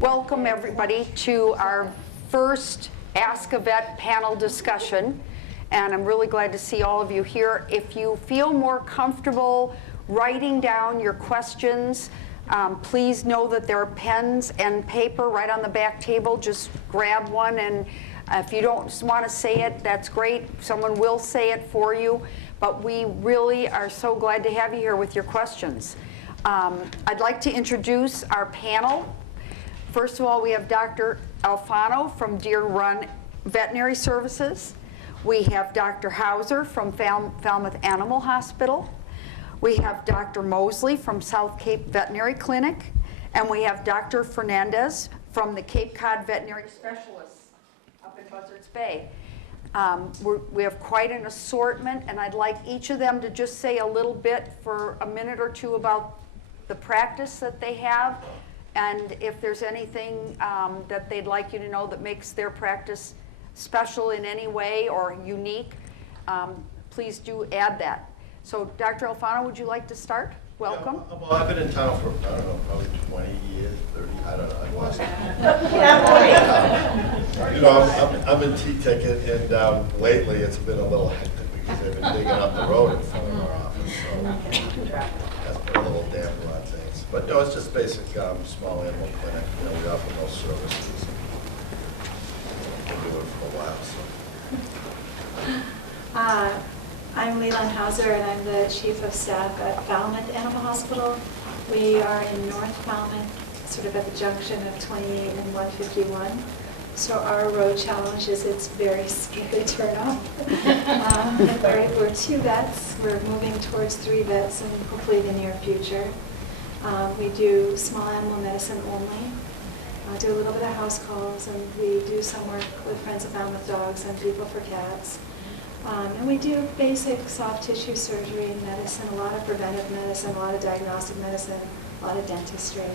Welcome everybody to our first Ask a Vet panel discussion, and I'm really glad to see all of you here. If you feel more comfortable writing down your questions, please know that there are pens and paper right on the back table. Just grab one, and if you don't want to say it, that's great. Someone will say it for you, but we really are so glad to have you here with your questions. I'd like to introduce our panel. First of all, we have Dr. Alfano from Deer Run Veterinary Services. We have Dr. Hauser from Falmouth Animal Hospital. We have Dr. Mosley from South Cape Veterinary Clinic. And we have Dr. Fernandez from the Cape Cod Veterinary Specialists up in Buzzards Bay. We have quite an assortment, and I'd like each of them to just say a little bit for a minute or two about the practice that they have, and if there's anything that they'd like you to know that makes their practice special in any way or unique, please do add that. So Dr. Alfano, would you like to start? Welcome. Yeah, well, I've been in town for, I don't know, probably 20 years, 30, I don't know, I've lost it. You know, I'm in T-Ticket, and lately it's been a little hectic because they've been digging up the road in front of our office, so that's put a little damper on things. But no, it's just basic small animal clinic. You know, we offer most services. We've been doing it for a while, so. I'm Leland Hauser, and I'm the Chief of Staff at Falmouth Animal Hospital. We are in North Falmouth, sort of at the junction of 28 and 151. So our road challenge is it's very scary turnoff. We're 2 vets. We're moving towards 3 vets in hopefully the near future. We do small animal medicine only. Do a little bit of house calls, and we do some work with Friends of Falmouth Dogs and People for Cats. And we do basic soft tissue surgery medicine, a lot of preventive medicine, a lot of diagnostic medicine, a lot of dentistry.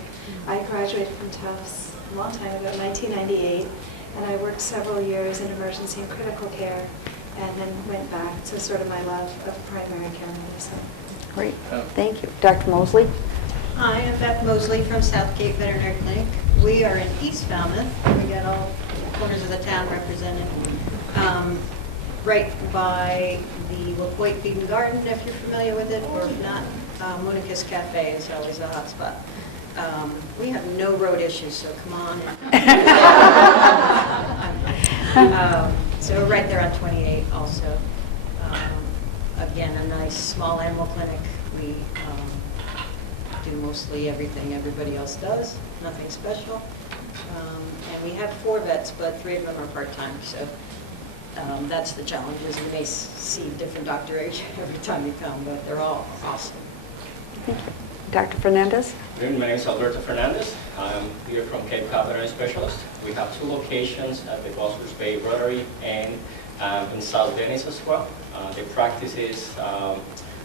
I graduated from Tufts a long time ago, 1998, and I worked several years in emergency and critical care, and then went back to sort of my love of primary care medicine. Great, thank you. Dr. Mosley? Hi, I'm Beth Mosley from South Cape Veterinary Clinic. We are in East Falmouth. We got all corners of the town represented. Right by the LaPointe Feed and Garden, if you're familiar with it, or if not, Monica's Cafe is always a hot spot. We have no road issues, so come on. So we're right there on 28 also. Again, a nice small animal clinic. We do mostly everything everybody else does, nothing special. And we have 4 vets, but 3 of them are part-time, so that's the challenge, is you may see different doctor every time you come, but they're all awesome. Thank you. Dr. Fernandez? My name is Alberto Fernandez. I'm here from Cape Cod Veterinary Specialist. We have 2 locations at the Buzzards Bay Rotary and in South Venice as well. The practice is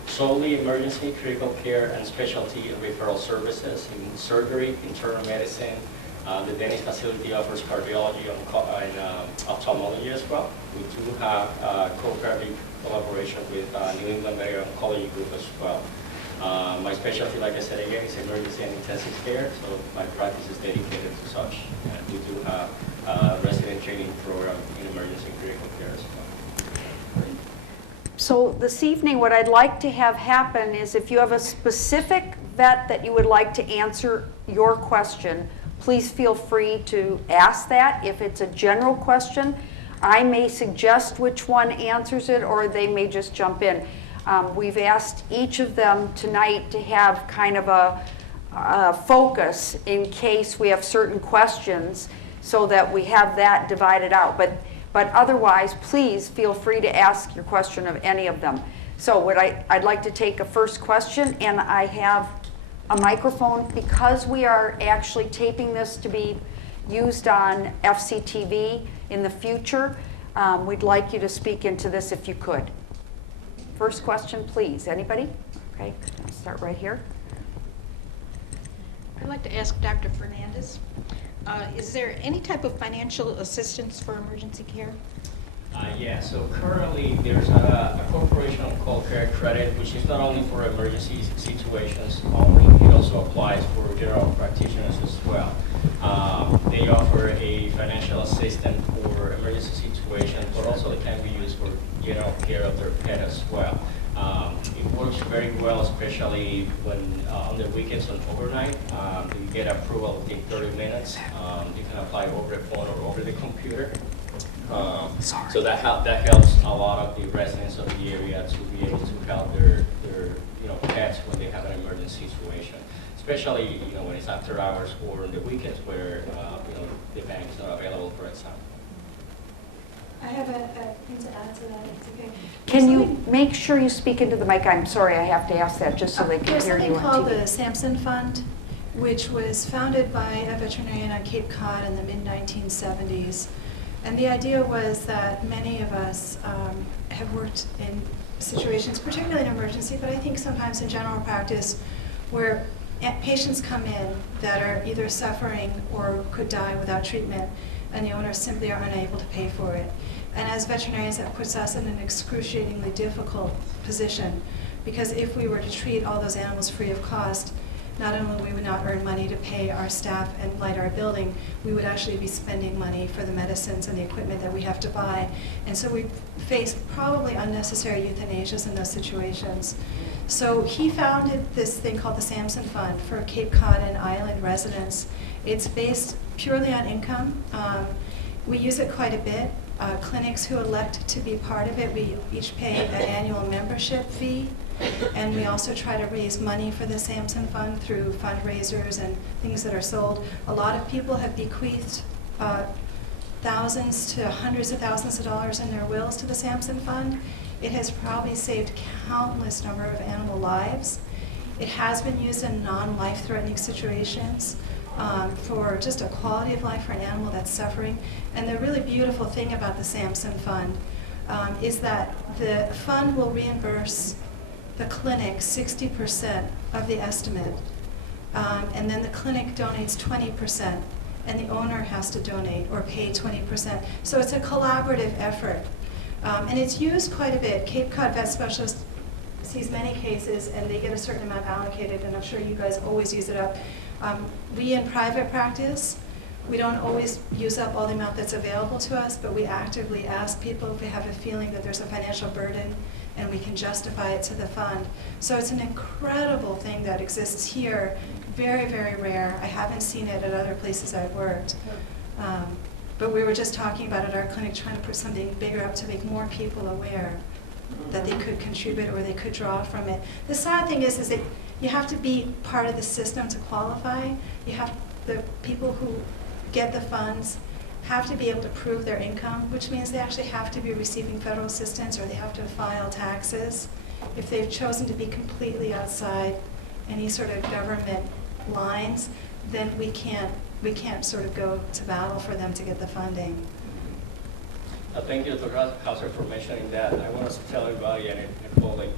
solely emergency, critical care, and specialty referral services in surgery, internal medicine. The Venice facility offers cardiology and ophthalmology as well. We do have cooperative collaboration with New England Veterinary Oncology Group as well. My specialty, like I said again, is emergency and intensive care, so my practice is dedicated to such. And we do have a resident training program in emergency and critical care as well. So this evening, what I'd like to have happen is if you have a specific vet that you would like to answer your question, please feel free to ask that. If it's a general question, I may suggest which one answers it, or they may just jump in. We've asked each of them tonight to have kind of a focus in case we have certain questions, so that we have that divided out. But otherwise, please feel free to ask your question of any of them. So I'd like to take a first question, and I have a microphone. Because we are actually taping this to be used on FCTV in the future, we'd like you to speak into this if you could. First question, please. Anybody? Okay, I'll start right here. I'd like to ask Dr. Fernandez, is there any type of financial assistance for emergency care? Yeah, so currently there's a corporation called Care Credit, which is not only for emergency situations only, it also applies for general practitioners as well. They offer a financial assistance for emergency situations, but also it can be used for general care of their pet as well. It works very well, especially when on the weekends and overnight. You get approval within 30 minutes. You can apply over the phone or over the computer. So that helps a lot of the residents of the area to be able to help their pets when they have an emergency situation, especially when it's after hours or on the weekends where the bank is not available, for example. I have a thing to add to that, if it's okay. Can you make sure you speak into the mic? I'm sorry, I have to ask that just so they can There's hear something you on called the TV. Sampson Fund, which was founded by a veterinarian on Cape Cod in the mid-1970s. And the idea was that many of us have worked in situations, particularly in emergency, but I think sometimes in general practice, where patients come in that are either suffering or could die without treatment, and the owners simply are unable to pay for it. And as veterinarians, that puts us in an excruciatingly difficult position, because if we were to treat all those animals free of cost, not only we would not earn money to pay our staff and light our building, we would actually be spending money for the medicines and the equipment that we have to buy. And so we face probably unnecessary euthanasias in those situations. So he founded this thing called the Sampson Fund for Cape Cod and Island residents. It's based purely on income. We use it quite a bit. Clinics who elect to be part of it, we each pay an annual membership fee. And we also try to raise money for the Sampson Fund through fundraisers and things that are sold. A lot of people have bequeathed thousands to hundreds of thousands of dollars in their wills to the Sampson Fund. It has probably saved countless number of animal lives. It has been used in non-life-threatening situations for just a quality of life for an animal that's suffering. And the really beautiful thing about the Sampson Fund is that the fund will reimburse the clinic 60% of the estimate, and then the clinic donates 20%, and the owner has to donate or pay 20%. So it's a collaborative effort, and it's used quite a bit. Cape Cod Vet Specialist sees many cases, and they get a certain amount allocated, and I'm sure you guys always use it up. We in private practice, we don't always use up all the amount that's available to us, but we actively ask people if they have a feeling that there's a financial burden and we can justify it to the fund. So it's an incredible thing that exists here, very, very rare. I haven't seen it at other places I've worked. But we were just talking about at our clinic, trying to put something bigger up to make more people aware that they could contribute or they could draw from it. The sad thing is that you have to be part of the system to qualify. You have the people who get the funds have to be able to prove their income, which means they actually have to be receiving federal assistance or they have to file taxes. If they've chosen to be completely outside any sort of government lines, then we can't sort of go to battle for them to get the funding. Thank you, Dr. Hauser, for mentioning that. I want to tell everybody, and Nicole, the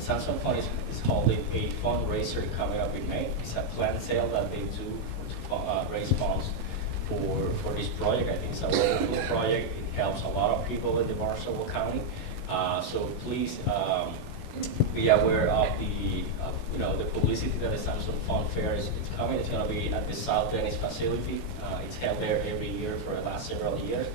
Sampson Fund is holding a fundraiser coming up in May. It's a plant sale that they do to raise funds for this project. I think it's a wonderful project. It helps a lot of people in the Barnstable County. So please be aware of the publicity that the Sampson Fund Fair is coming. It's going to be at the South Venice facility. It's held there every year for the last several years.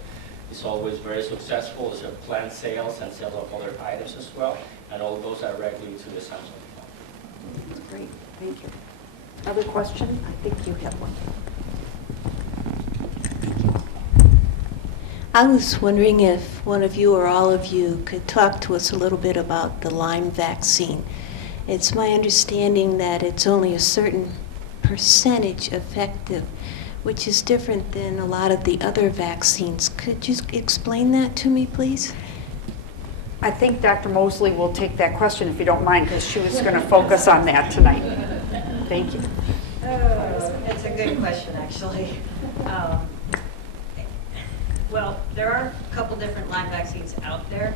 It's always very successful. There's plant sales and sales of other items as well, and all goes directly to the Sampson Fund. Great, thank you. Other question? I think you have one. I was wondering if one of you or all of you could talk to us a little bit about the Lyme vaccine. It's my understanding that it's only a certain percentage effective, which is different than a lot of the other vaccines. Could you explain that to me, please? I think Dr. Mosley will take that question if you don't mind, because she was going to focus on that tonight. Thank you. It's a good question, actually. Well, there are a couple different Lyme vaccines out there.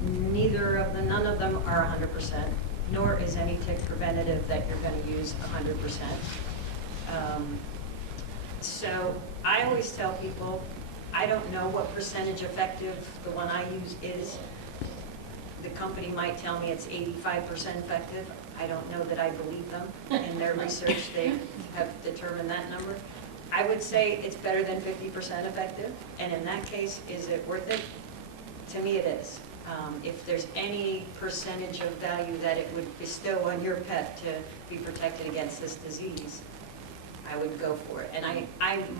None of them are 100%, nor is any tick preventative that you're going to use 100%. So I always tell people, I don't know what percentage effective the one I use is. The company might tell me it's 85% effective. I don't know that I believe them. In their research, they have determined that number. I would say it's better than 50% effective, and in that case, is it worth it? To me, it is. If there's any percentage of value that it would bestow on your pet to be protected against this disease, I would go for it. And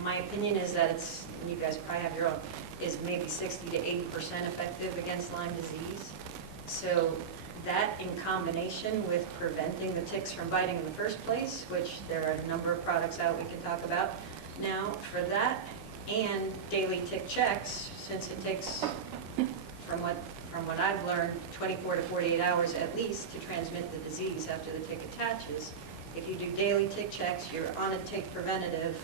my opinion is that it's, and you guys probably have your own, is maybe 60 to 80% effective against Lyme disease. So that in combination with preventing the ticks from biting in the first place, which there are a number of products out we can talk about now for that, and daily tick checks, since it takes, from what I've learned, 24 to 48 hours at least to transmit the disease after the tick attaches. If you do daily tick checks, you're on a tick preventative,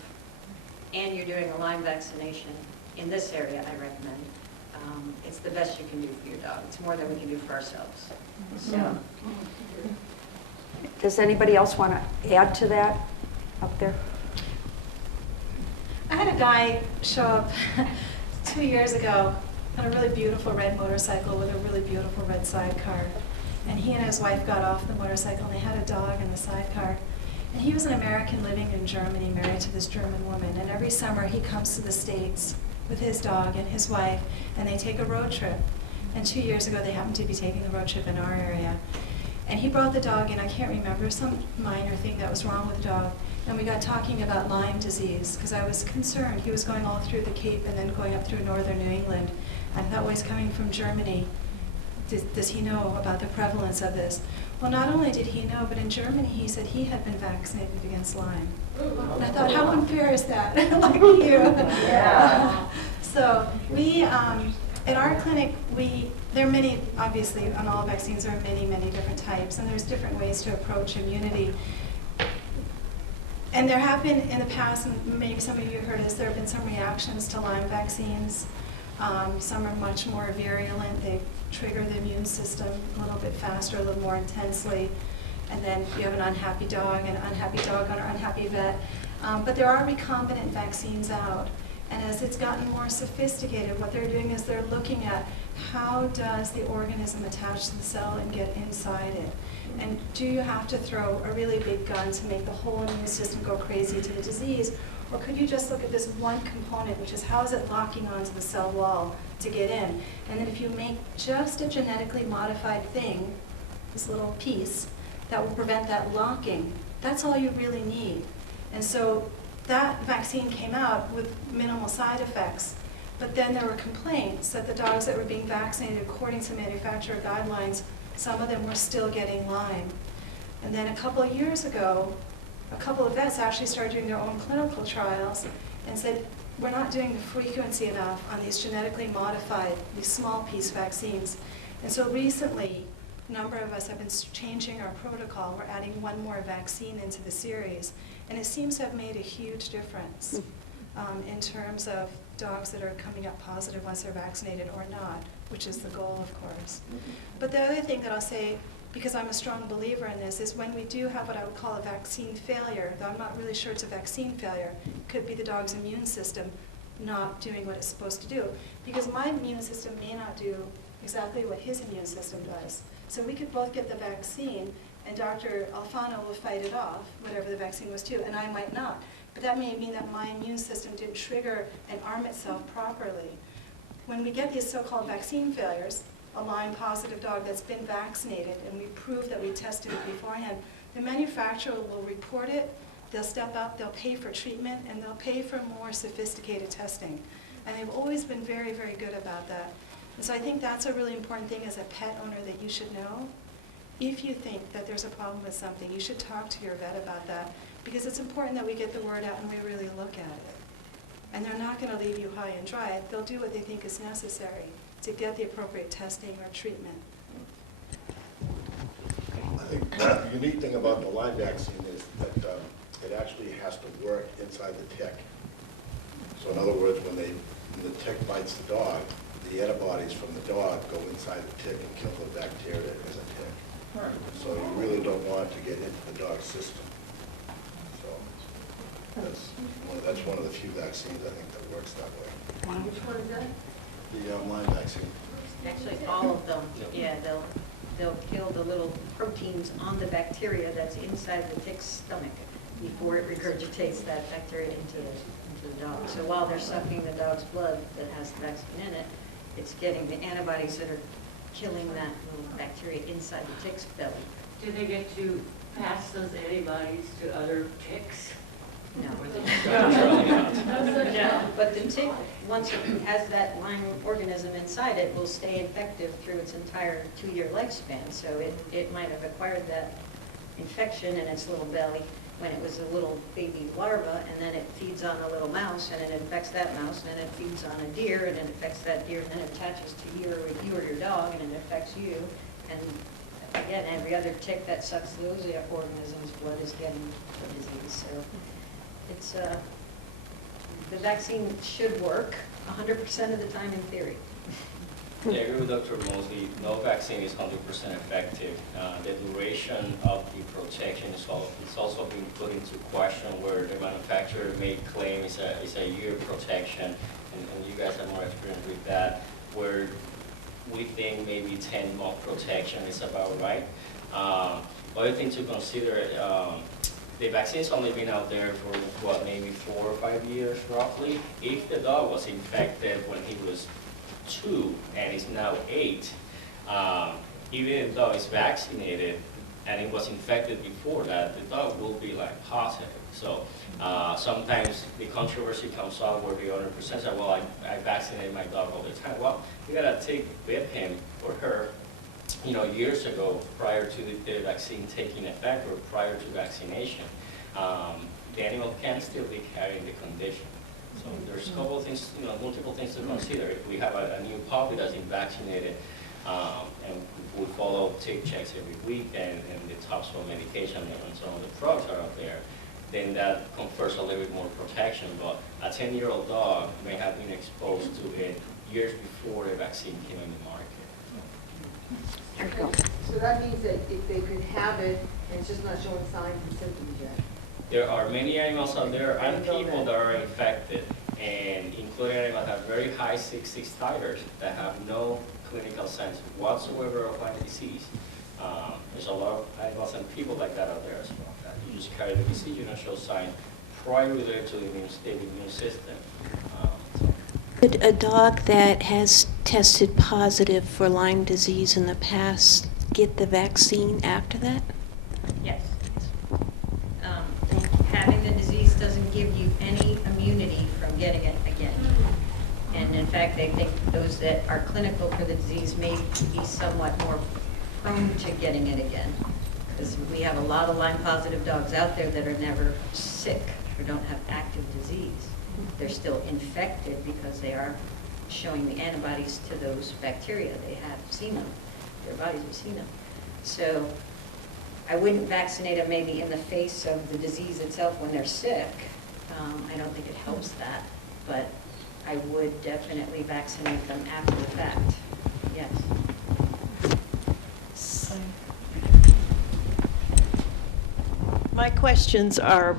and you're doing a Lyme vaccination in this area, I recommend. It's the best you can do for your dog. It's more than we can do for ourselves. So, Does anybody else want to add to that up there? I had a guy show up 2 years ago on a really beautiful red motorcycle with a really beautiful red sidecar. And he and his wife got off the motorcycle and they had a dog in the sidecar. And he was an American living in Germany, married to this German woman. And every summer he comes to the States with his dog and his wife, and they take a road trip. And 2 years ago they happened to be taking the road trip in our area. And he brought the dog in, I can't remember, some minor thing that was wrong with the dog. And we got talking about Lyme disease, because I was concerned. He was going all through the Cape and then going up through northern New England. I thought, well, he's coming from Germany. Does he know about the prevalence of this? Well, not only did he know, but in Germany he said he had been vaccinated against Lyme. And I thought, how unfair is that? Like you. Yeah. So we, at our clinic, there are many, obviously, on all vaccines there are many, many different types, and there's different ways to approach immunity. And there have been in the past, and maybe some of you heard this, there have been some reactions to Lyme vaccines. Some are much more virulent. They trigger the immune system a little bit faster, a little more intensely. And then you have an unhappy dog, and an unhappy dog or an unhappy vet. But there are recombinant vaccines out. And as it's gotten more sophisticated, what they're doing is they're looking at how does the organism attach to the cell and get inside it. And do you have to throw a really big gun to make the whole immune system go crazy to the disease? Or could you just look at this one component, which is how is it locking onto the cell wall to get in? And then if you make just a genetically modified thing, this little piece, that will prevent that locking, that's all you really need. And so that vaccine came out with minimal side effects. But then there were complaints that the dogs that were being vaccinated according to manufacturer guidelines, some of them were still getting Lyme. And then a couple of years ago, a couple of vets actually started doing their own clinical trials and said, we're not doing the frequency enough on these genetically modified, these small piece vaccines. And so recently, a number of us have been changing our protocol. We're adding one more vaccine into the series. And it seems to have made a huge difference in terms of dogs that are coming up positive once they're vaccinated or not, which is the goal, of course. But the other thing that I'll say, because I'm a strong believer in this, is when we do have what I would call a vaccine failure, though I'm not really sure it's a vaccine failure, it could be the dog's immune system not doing what it's supposed to do. Because my immune system may not do exactly what his immune system does. So we could both get the vaccine, and Dr. Alfano will fight it off, whatever the vaccine was to, and I might not. But that may mean that my immune system didn't trigger and arm itself properly. When we get these so-called vaccine failures, a Lyme-positive dog that's been vaccinated, and we prove that we tested it beforehand, the manufacturer will report it, they'll step up, they'll pay for treatment, and they'll pay for more sophisticated testing. And they've always been very, very good about that. And so I think that's a really important thing as a pet owner that you should know. If you think that there's a problem with something, you should talk to your vet about that, because it's important that we get the word out and we really look at it. And they're not going to leave you high and dry. They'll do what they think is necessary to get the appropriate testing or treatment. I think the unique thing about the Lyme vaccine is that it actually has to work inside the tick. So in other words, when the tick bites the dog, the antibodies from the dog go inside the tick and kill the bacteria as a tick. So you really don't want it to get into the dog's system. So that's one of the few vaccines I think that works that way. Which one is that? The Lyme vaccine. Actually, all of them, yeah, they'll kill the little proteins on the bacteria that's inside the tick's stomach. before it regurgitates that bacteria into the dog. So while they're sucking the dog's blood that has the vaccine in it, it's getting the antibodies that are killing that little bacteria inside the tick's belly. Do they get to pass those antibodies to other ticks? No. Surely not. No, but the tick, once it has that Lyme organism inside it, will stay infective through its entire 2-year lifespan. So it might have acquired that infection in its little belly when it was a little baby larva, and then it feeds on a little mouse, and it infects that mouse, and then it feeds on a deer, and it infects that deer, and then it attaches to you or your dog, and it affects you. And again, every other tick that sucks those organisms' blood is getting the disease. So it's the vaccine should work 100% of the time in theory. Yeah, I agree with Dr. Mosley. No vaccine is 100% effective. The duration of the protection is also being put into question, where the manufacturer may claim it's a year protection, and you guys have more experience with that, where we think maybe 10-month protection is about right. Other thing to consider, the vaccine's only been out there for, what, maybe 4 or 5 years, roughly. If the dog was infected when he was 2 and is now 8, even if the dog is vaccinated and it was infected before that, the dog will be like positive. So sometimes the controversy comes up where the owner presents that, well, I vaccinated my dog all the time. Well, you gotta take with him or her, years ago, prior to the vaccine taking effect or prior to vaccination, the animal can still be carrying the condition. So there's a couple of things, multiple things to consider. If we have a new puppy that's been vaccinated, and we follow tick checks every week, and the top soil medication and some of the products are out there, then that confers a little bit more protection. But a 10-year-old dog may have been exposed to it years before the vaccine came in the market. There you go. So that means that if they could have it, and it's just not showing signs and symptoms yet. There are many animals out there and people that are infected, and including animals that have very high 6/6 titers that have no clinical signs whatsoever of Lyme disease. There's a lot of animals and people like that out there as well. That you just carry the disease, you don't show signs prior related to the immune system. Could a dog that has tested positive for Lyme disease in the past get the vaccine after that? Yes. Having the disease doesn't give you any immunity from getting it again. And in fact, they think those that are clinical for the disease may be somewhat more prone to getting it again. Because we have a lot of Lyme-positive dogs out there that are never sick or don't have active disease. They're still infected because they are showing the antibodies to those bacteria. They have seen them. Their bodies have seen them. So I wouldn't vaccinate them maybe in the face of the disease itself when they're sick. I don't think it helps that. But I would definitely vaccinate them after the fact. Yes. My questions are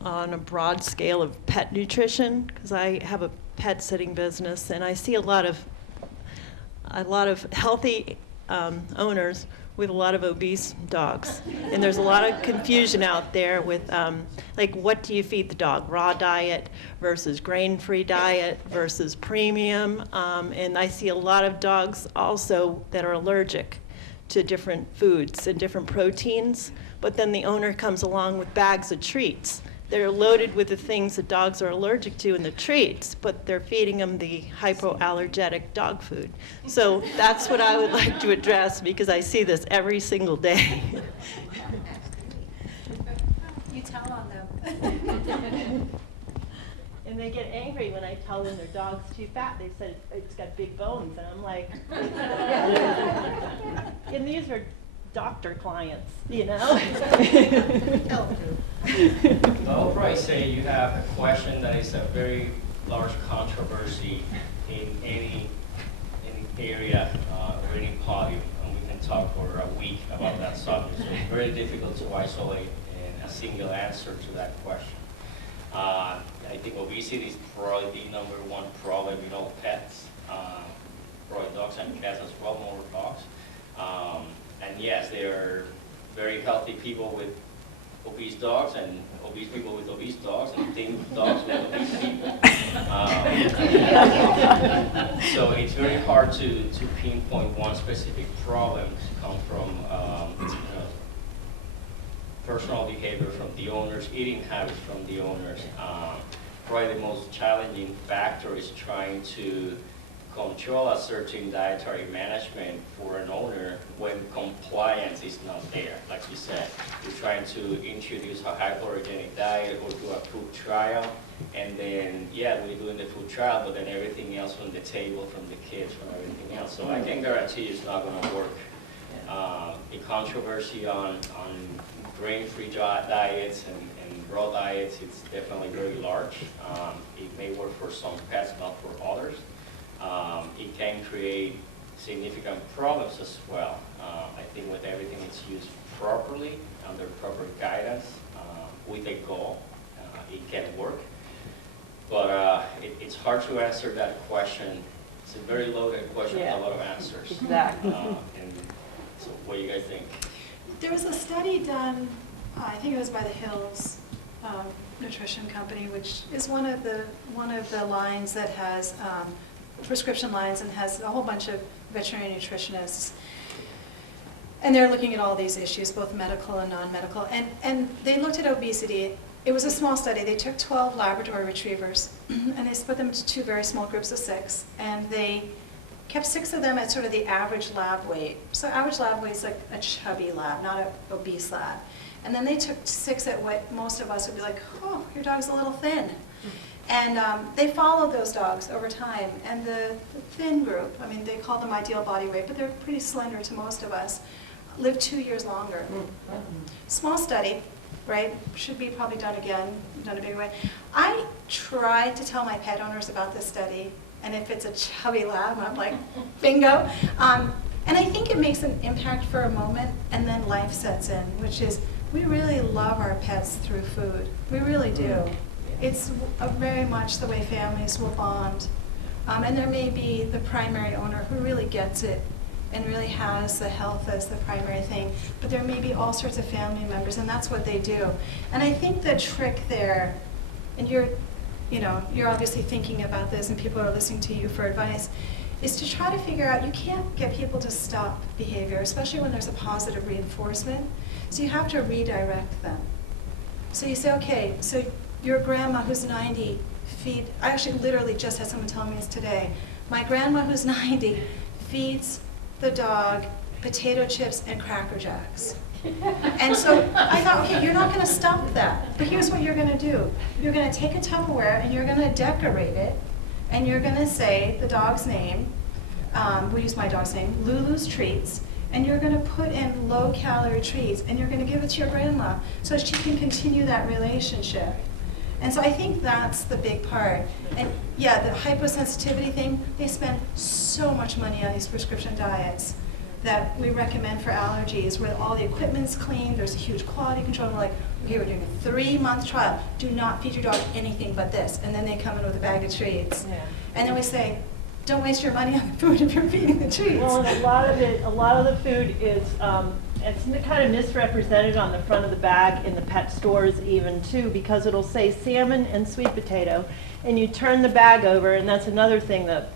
on a broad scale of pet nutrition, because I have a pet sitting business, and I see a lot of healthy owners with a lot of obese dogs. And there's a lot of confusion out there with, like, what do you feed the dog? Raw diet versus grain-free diet versus premium. And I see a lot of dogs also that are allergic to different foods and different proteins. But then the owner comes along with bags of treats. They're loaded with the things that dogs are allergic to in the treats, but they're feeding them the hypoallergenic dog food. So that's what I would like to address, because I see this every single day. You tell on them. And they get angry when I tell them their dog's too fat. They said it's got big bones, and I'm like, and these are doctor clients, you know? I'll probably say you have a question that is a very large controversy in any area or any podium, and we can talk for a week about that subject. So it's very difficult to isolate a single answer to that question. I think obesity is probably the #1 problem in all pets, probably dogs and cats as well, more dogs. And yes, they are very healthy people with obese dogs and obese people with obese dogs and thin dogs with obese people. So it's very hard to pinpoint one specific problem to come from personal behavior from the owners, eating habits from the owners. Probably the most challenging factor is trying to control a certain dietary management for an owner when compliance is not there. Like you said, you're trying to introduce a hypoallergenic diet or do a food trial, and then, yeah, we're doing the food trial, but then everything else on the table from the kids, from everything else. So I can guarantee it's not going to work. The controversy on grain-free diets and raw diets, it's definitely very large. It may work for some pets, not for others. It can create significant problems as well. I think with everything it's used properly, under proper guidance, with a goal, it can work. But it's hard to answer that question. It's a very loaded question with a lot of answers. Exactly. And so what do you guys think? There was a study done, I think it was by the Hills Nutrition Company, which is one of the lines that has prescription lines and has a whole bunch of veterinary nutritionists. And they're looking at all these issues, both medical and non-medical. And they looked at obesity. It was a small study. They took 12 Labrador retrievers and they split them into 2 very small groups of 6. And they kept 6 of them at sort of the average lab weight. So average lab weight is like a chubby lab, not an obese lab. And then they took 6 at what most of us would be like, oh, your dog's a little thin. And they followed those dogs over time. And the thin group, I mean, they call them ideal body weight, but they're pretty slender to most of us, lived 2 years longer. Small study, right? Should be probably done again, done a bigger way. I tried to tell my pet owners about this study, and if it's a chubby lab, I'm like, bingo. And I think it makes an impact for a moment, and then life sets in, which is we really love our pets through food. We really do. It's very much the way families will bond. And there may be the primary owner who really gets it and really has the health as the primary thing, but there may be all sorts of family members, and that's what they do. And I think the trick there, and you're obviously thinking about this and people are listening to you for advice, is to try to figure out, you can't get people to stop behavior, especially when there's a positive reinforcement, so you have to redirect them. So you say, okay, so your grandma who's 90 I actually literally just had someone tell me this today. My grandma who's 90 feeds the dog potato chips and Cracker Jacks. And so I thought, okay, you're not going to stop that. But here's what you're going to do. You're going to take a Tupperware and you're going to decorate it. And you're going to say the dog's name. We'll use my dog's name, Lulu's Treats. And you're going to put in low-calorie treats. And you're going to give it to your grandma so she can continue that relationship. And so I think that's the big part. And yeah, the hyposensitivity thing, they spend so much money on these prescription diets that we recommend for allergies, where all the equipment's clean, there's a huge quality control. We're like, okay, we're doing a 3-month trial. Do not feed your dog anything but this. And then they come in with a bag of treats. Yeah. And then we say, don't waste your money on the food if you're feeding the treats. Well, and a lot of the food is, it's kind of misrepresented on the front of the bag in the pet stores even too, because it'll say salmon and sweet potato, and you turn the bag over, and that's another thing that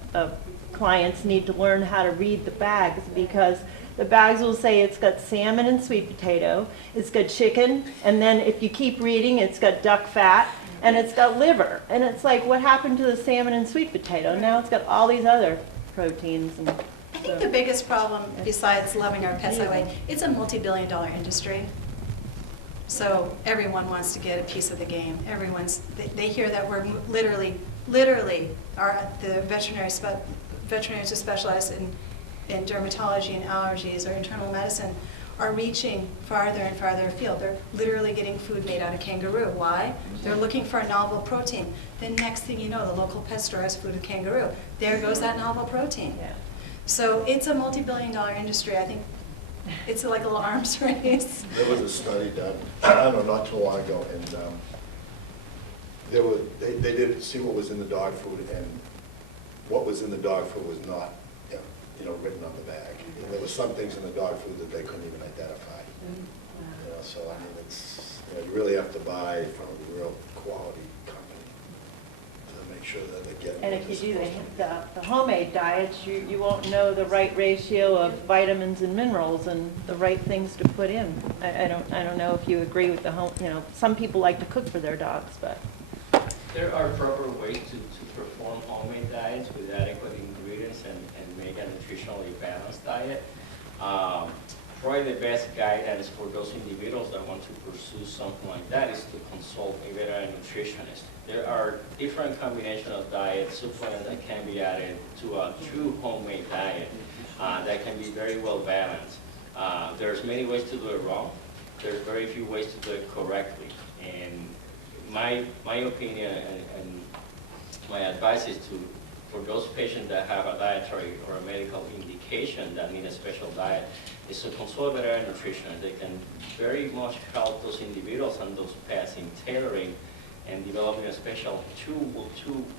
clients need to learn how to read the bags, because the bags will say it's got salmon and sweet potato, it's got chicken, and then if you keep reading, it's got duck fat, and it's got liver. And it's like, what happened to the salmon and sweet potato? Now it's got all these other proteins. And I think the biggest problem, besides loving our pets that way, it's a multi-billion-dollar industry. So everyone wants to get a piece of the game. They hear that we're literally the veterinarians who specialize in dermatology and allergies or internal medicine are reaching farther and farther afield. They're literally getting food made out of kangaroo. Why? They're looking for a novel protein. The next thing you know, the local pet store has food with kangaroo. There goes that novel protein. Yeah. So it's a multi-billion-dollar industry. I think it's like a little arms race. There was a study done, I don't know, not too long ago, and they did see what was in the dog food, and what was in the dog food was not, written on the bag. And there were some things in the dog food that they couldn't even identify. So I mean, it's, you really have to buy from a real quality company to make sure that they get. And what if you they're do supposed to. the homemade diets, you won't know the right ratio of vitamins and minerals and the right things to put in. I don't know if you agree with the home, some people like to cook for their dogs, but. There are proper ways to perform homemade diets with adequate ingredients and make a nutritionally balanced diet. Probably the best guidance for those individuals that want to pursue something like that is to consult a veterinary nutritionist. There are different combinations of diet supplements that can be added to a true homemade diet that can be very well balanced. There's many ways to do it wrong. There's very few ways to do it correctly. And my opinion and my advice is for those patients that have a dietary or a medical indication that need a special diet, is to consult a veterinary nutritionist. They can very much help those individuals and those pets in tailoring and developing a special, true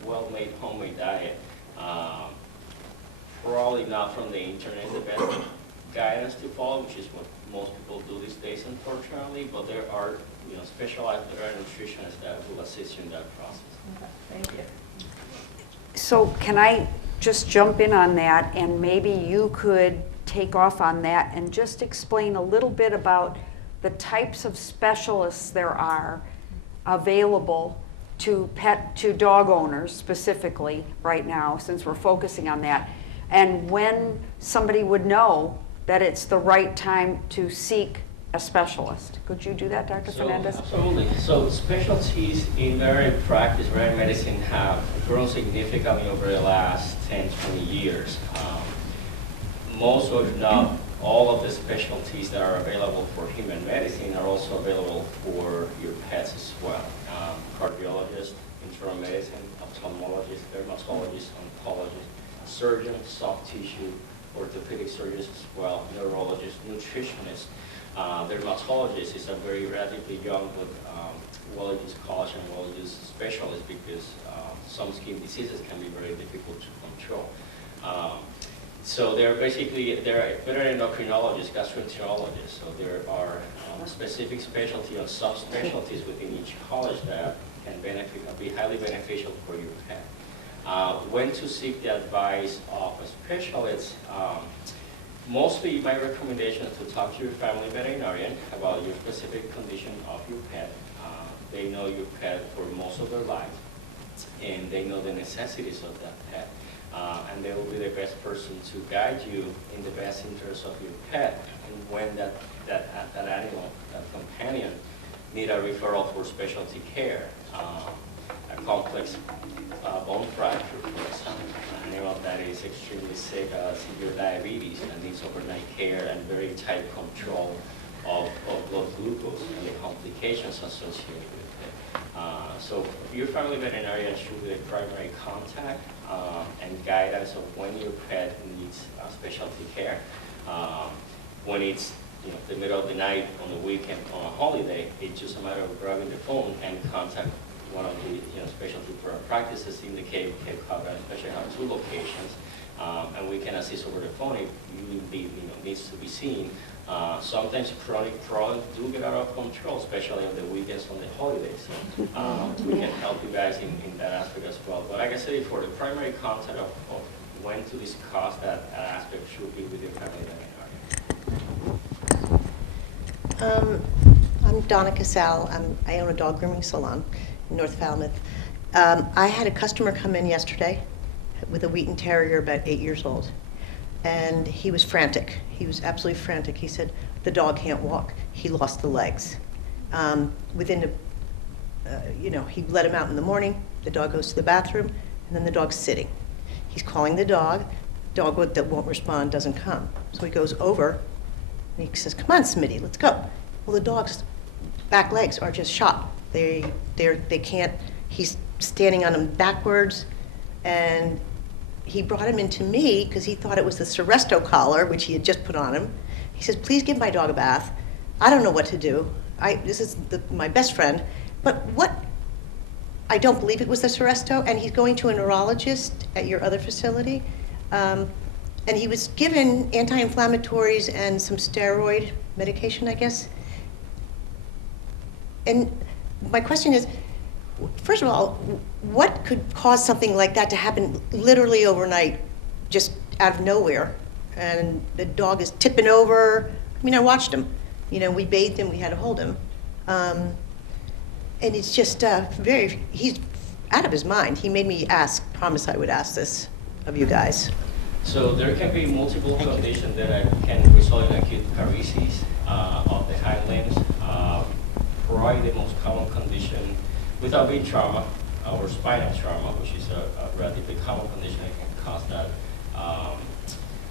well-made homemade diet. Probably not from the internet the best guidance to follow, which is what most people do these days, unfortunately, but there are specialized veterinary nutritionists that will assist you in that process. Okay, thank you. So can I just jump in on that, and maybe you could take off on that and just explain a little bit about the types of specialists there are available to dog owners specifically right now, since we're focusing on that, and when somebody would know that it's the right time to seek a specialist. Could you do that, Dr. Fernandez? Absolutely. So specialties in veterinary practice, veterinary medicine have grown significantly over the last 10, 20 years. Most, or if not all, of the specialties that are available for human medicine are also available for your pets as well. Cardiologist, internal medicine, ophthalmologist, dermatologist, oncologist, surgeon, soft tissue, orthopedic surgeons as well, neurologist, nutritionist. Dermatologist is a very relatively young but well-used college and well-used specialist because some skin diseases can be very difficult to control. So there are veterinary endocrinologists, gastroenterologists, so there are specific specialty or subspecialties within each college that can be highly beneficial for your pet. When to seek the advice of a specialist, mostly my recommendation is to talk to your family veterinarian about your specific condition of your pet. They know your pet for most of their life, and they know the necessities of that pet. And they will be the best person to guide you in the best interest of your pet, and when that animal, that companion, need a referral for specialty care. A complex bone fracture, for example, an animal that is extremely sick, severe diabetes, and needs overnight care and very tight control of blood glucose and the complications associated with it. So your family veterinarian should be the primary contact and guidance of when your pet needs specialty care. When it's the middle of the night, on the weekend, on a holiday, it's just a matter of grabbing the phone and contact one of the specialty practices in the Cape Cod, especially have 2 locations, and we can assist over the phone if you needs to be seen. Sometimes chronic problems do get out of control, especially on the weekends, on the holidays. So we can help you guys in that aspect as well. But like I said before, the primary contact of when to discuss that aspect should be with your family veterinarian. I'm Donna Casal. I own a dog grooming salon in North Falmouth. I had a customer come in yesterday with a Wheaton Terrier about 8 years old, and he was frantic. He was absolutely frantic. He said, the dog can't walk. He lost the legs. He let him out in the morning, the dog goes to the bathroom, and then the dog's sitting. He's calling the dog that won't respond doesn't come. So he goes over, and he says, come on, Smitty, let's go. Well, the dog's back legs are just shot. They can't, he's standing on them backwards, and he brought him into me because he thought it was the Seresto collar, which he had just put on him. He says, please give my dog a bath. I don't know what to do. This is my best friend, but I don't believe it was the Seresto, and he's going to a neurologist at your other facility. And he was given anti-inflammatories and some steroid medication, I guess. And my question is, first of all, what could cause something like that to happen literally overnight, just out of nowhere? And the dog is tipping over. I mean, I watched him. You know, we bathed him, we had to hold him. And it's just he's out of his mind. He made me promise I would ask this of you guys. So there can be multiple conditions that can result in acute paresis of the hind limbs. Probably the most common condition, without being trauma, or spinal trauma, which is a relatively common condition that can cause that.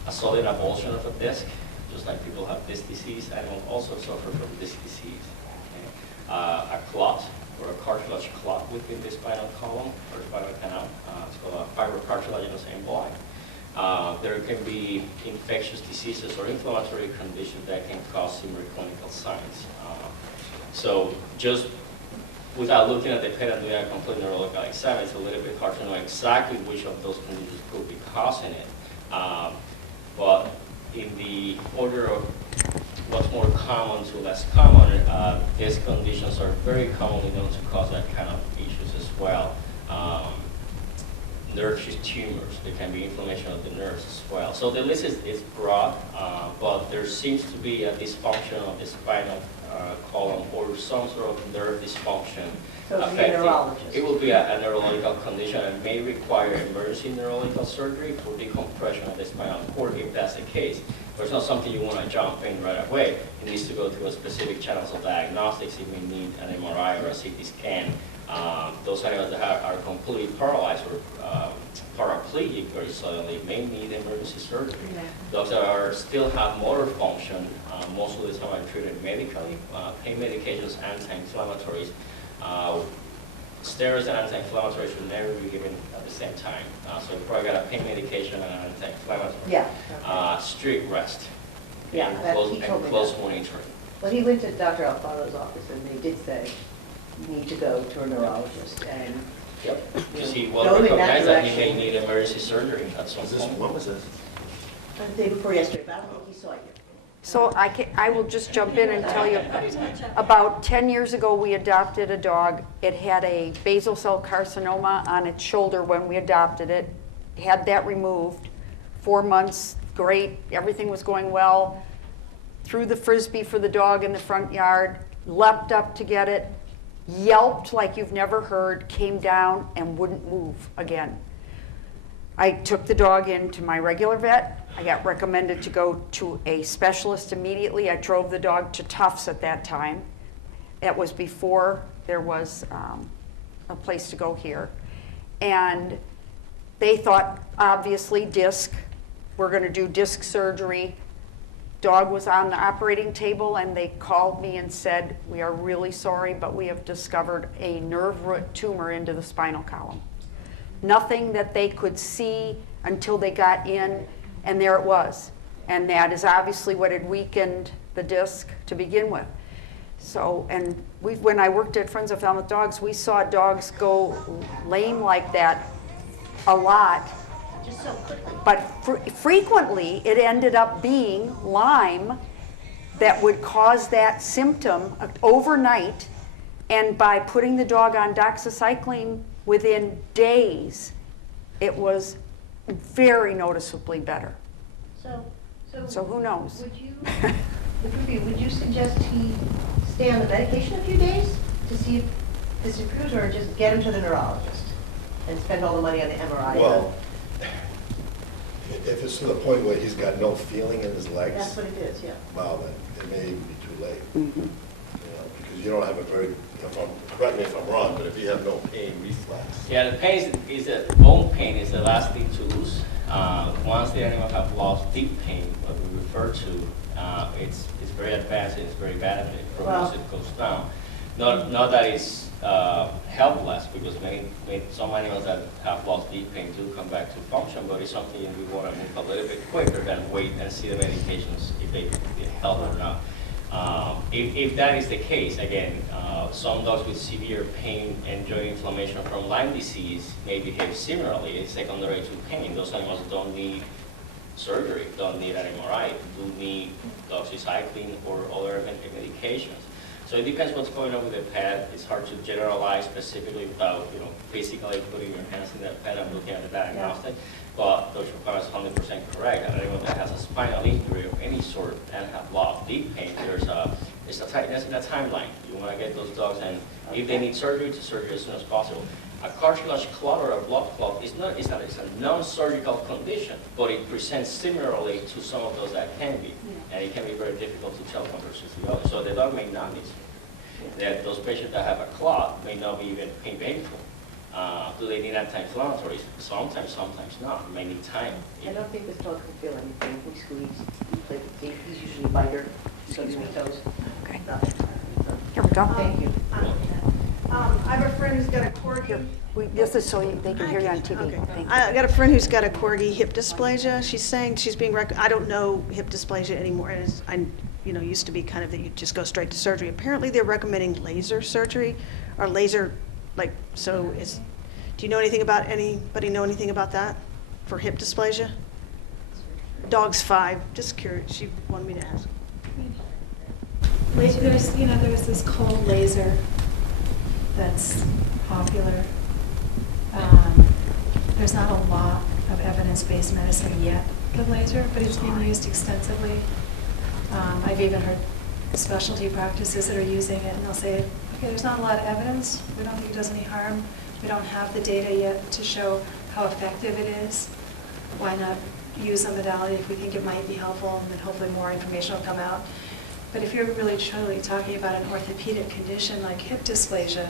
A solid avulsion of a disc, just like people have disc disease, animals also suffer from disc disease. Okay? A clot or a cartilage clot within the spinal column or spinal canal. It's called a fibrocartilaginous emboli. There can be infectious diseases or inflammatory conditions that can cause similar clinical signs. So just without looking at the pet and doing a complete neurological exam, it's a little bit hard to know exactly which of those conditions could be causing it. But in the order of what's more common to less common, these conditions are very commonly known to cause that kind of issues as well. Nerve tumors, there can be inflammation of the nerves as well. So the list is broad, but there seems to be a dysfunction of the spinal column or some sort of nerve dysfunction. So it would be a neurologist. It will be a neurological condition and may require emergency neurological surgery for decompression of the spinal cord if that's the case. But it's not something you want to jump in right away. It needs to go through a specific channels of diagnostics. It may need an MRI or a CT scan. Those animals that are completely paralyzed or paraplegic very suddenly may need emergency surgery. Yeah. Dogs that are still have motor function, most of the time are treated medically. Pain medications, anti-inflammatories. Steroids and anti-inflammatories should never be given at the same time. So you probably got a pain medication and an anti-inflammatory. Yeah. Strict rest. Yeah, And close monitoring. Well, he went to Dr. Alfaro's office and they did say, you need to go to a neurologist and. Yep. Because he Go well in that recognized that he direction. may need emergency surgery at some point. When was this? The day before yesterday, but I don't think he saw you. So I will just jump in and tell you, about 10 years ago, we adopted a dog. It had a basal cell carcinoma on its shoulder when we adopted it. Had that removed. 4 months, great, everything was going well. Threw the Frisbee for the dog in the front yard, leapt up to get it, yelped like you've never heard, came down and wouldn't move again. I took the dog into my regular vet. I got recommended to go to a specialist immediately. I drove the dog to Tufts at that time. That was before there was a place to go here. And they thought, obviously, disc. We're going to do disc surgery. Dog was on the operating table, and they called me and said, we are really sorry, but we have discovered a nerve root tumor into the spinal column. Nothing that they could see until they got in, and there it was. And that is obviously what had weakened the disc to begin with. So, and when I worked at Friends of Falmouth Dogs, we saw dogs go lame like that a lot. Just so quickly. But frequently, it ended up being Lyme that would cause that symptom overnight, and by putting the dog on doxycycline within days, it was very noticeably better. So who knows? Would you suggest he stay on the medication a few days to see if this improves, or just get him to the neurologist and spend all the money on the MRI? Well, if it's to the point where he's got no feeling in his legs. That's what it is, yeah. Well, then it may even be too late. You know, because you don't have a very, correct me if I'm wrong, but if you have no pain reflex. Yeah, the pain bone pain is the last thing to lose. Once the animal have lost deep pain, what we refer to, it's very advanced and it's very bad and the prognosis goes down. Not that it's helpless, because some animals that have lost deep pain do come back to function, but it's something we want to move a little bit quicker than wait and see the medications if they help or not. If that is the case, again, some dogs with severe pain and joint inflammation from Lyme disease may behave similarly. It's secondary to pain. Those animals don't need surgery, don't need an MRI, do need doxycycline or other medications. So it depends what's going on with the pet. It's hard to generalize specifically without, physically putting your hands in the pet and looking at the diagnostic. But Dr. Parra is 100% correct. And anyone that has a spinal injury of any sort and have a lot of deep pain, there's a timeline. You want to get those dogs, and if they need surgery, to surgery as soon as possible. A cartilage clot or a blood clot it's a non-surgical condition, but it presents similarly to some of those that can be. And it can be very difficult to tell one versus the other. So the dog may not need surgery. Those patients that have a clot may not be even painful. Do they need anti-inflammatories? Sometimes, sometimes not. It may need time. I don't think this dog can feel anything. We squeeze, we play with teeth. He's usually a biter, so his toes. Okay. Nothing. Here we go. Thank you. I have a friend who's got a corgi. This is so they can hear you on TV. Okay. Thank you. I got a friend who's got a corgi hip dysplasia. She's saying she's being I don't know hip dysplasia anymore. And used to be kind of that you just go straight to surgery. Apparently they're recommending laser surgery or laser, do you know anything about anybody know anything about that for hip dysplasia? Dog's 5. Just curious. She wanted me to ask. There's this cold laser that's popular. There's not a lot of evidence-based medicine yet with laser, but it's being used extensively. I've even heard specialty practices that are using it, and they'll say, okay, there's not a lot of evidence. We don't think it does any harm. We don't have the data yet to show how effective it is. Why not use a modality if we think it might be helpful, and then hopefully more information will come out. But if you're really truly talking about an orthopedic condition like hip dysplasia,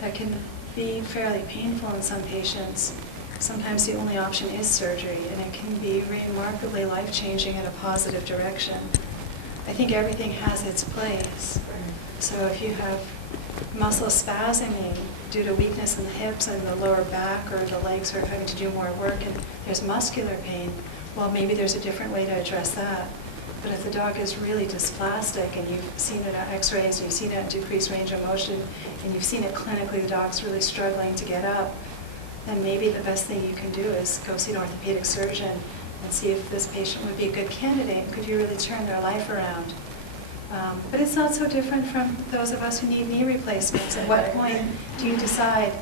that can be fairly painful in some patients. Sometimes the only option is surgery, and it can be remarkably life-changing in a positive direction. I think everything has its place. So if you have muscle spasming due to weakness in the hips and the lower back, or the legs are having to do more work and there's muscular pain, well, maybe there's a different way to address that. But if the dog is really dysplastic and you've seen it on x-rays, and you've seen it on decreased range of motion, and you've seen it clinically, the dog's really struggling to get up, then maybe the best thing you can do is go see an orthopedic surgeon and see if this patient would be a good candidate. Could you really turn their life around? But it's not so different from those of us who need knee replacements. At what point do you decide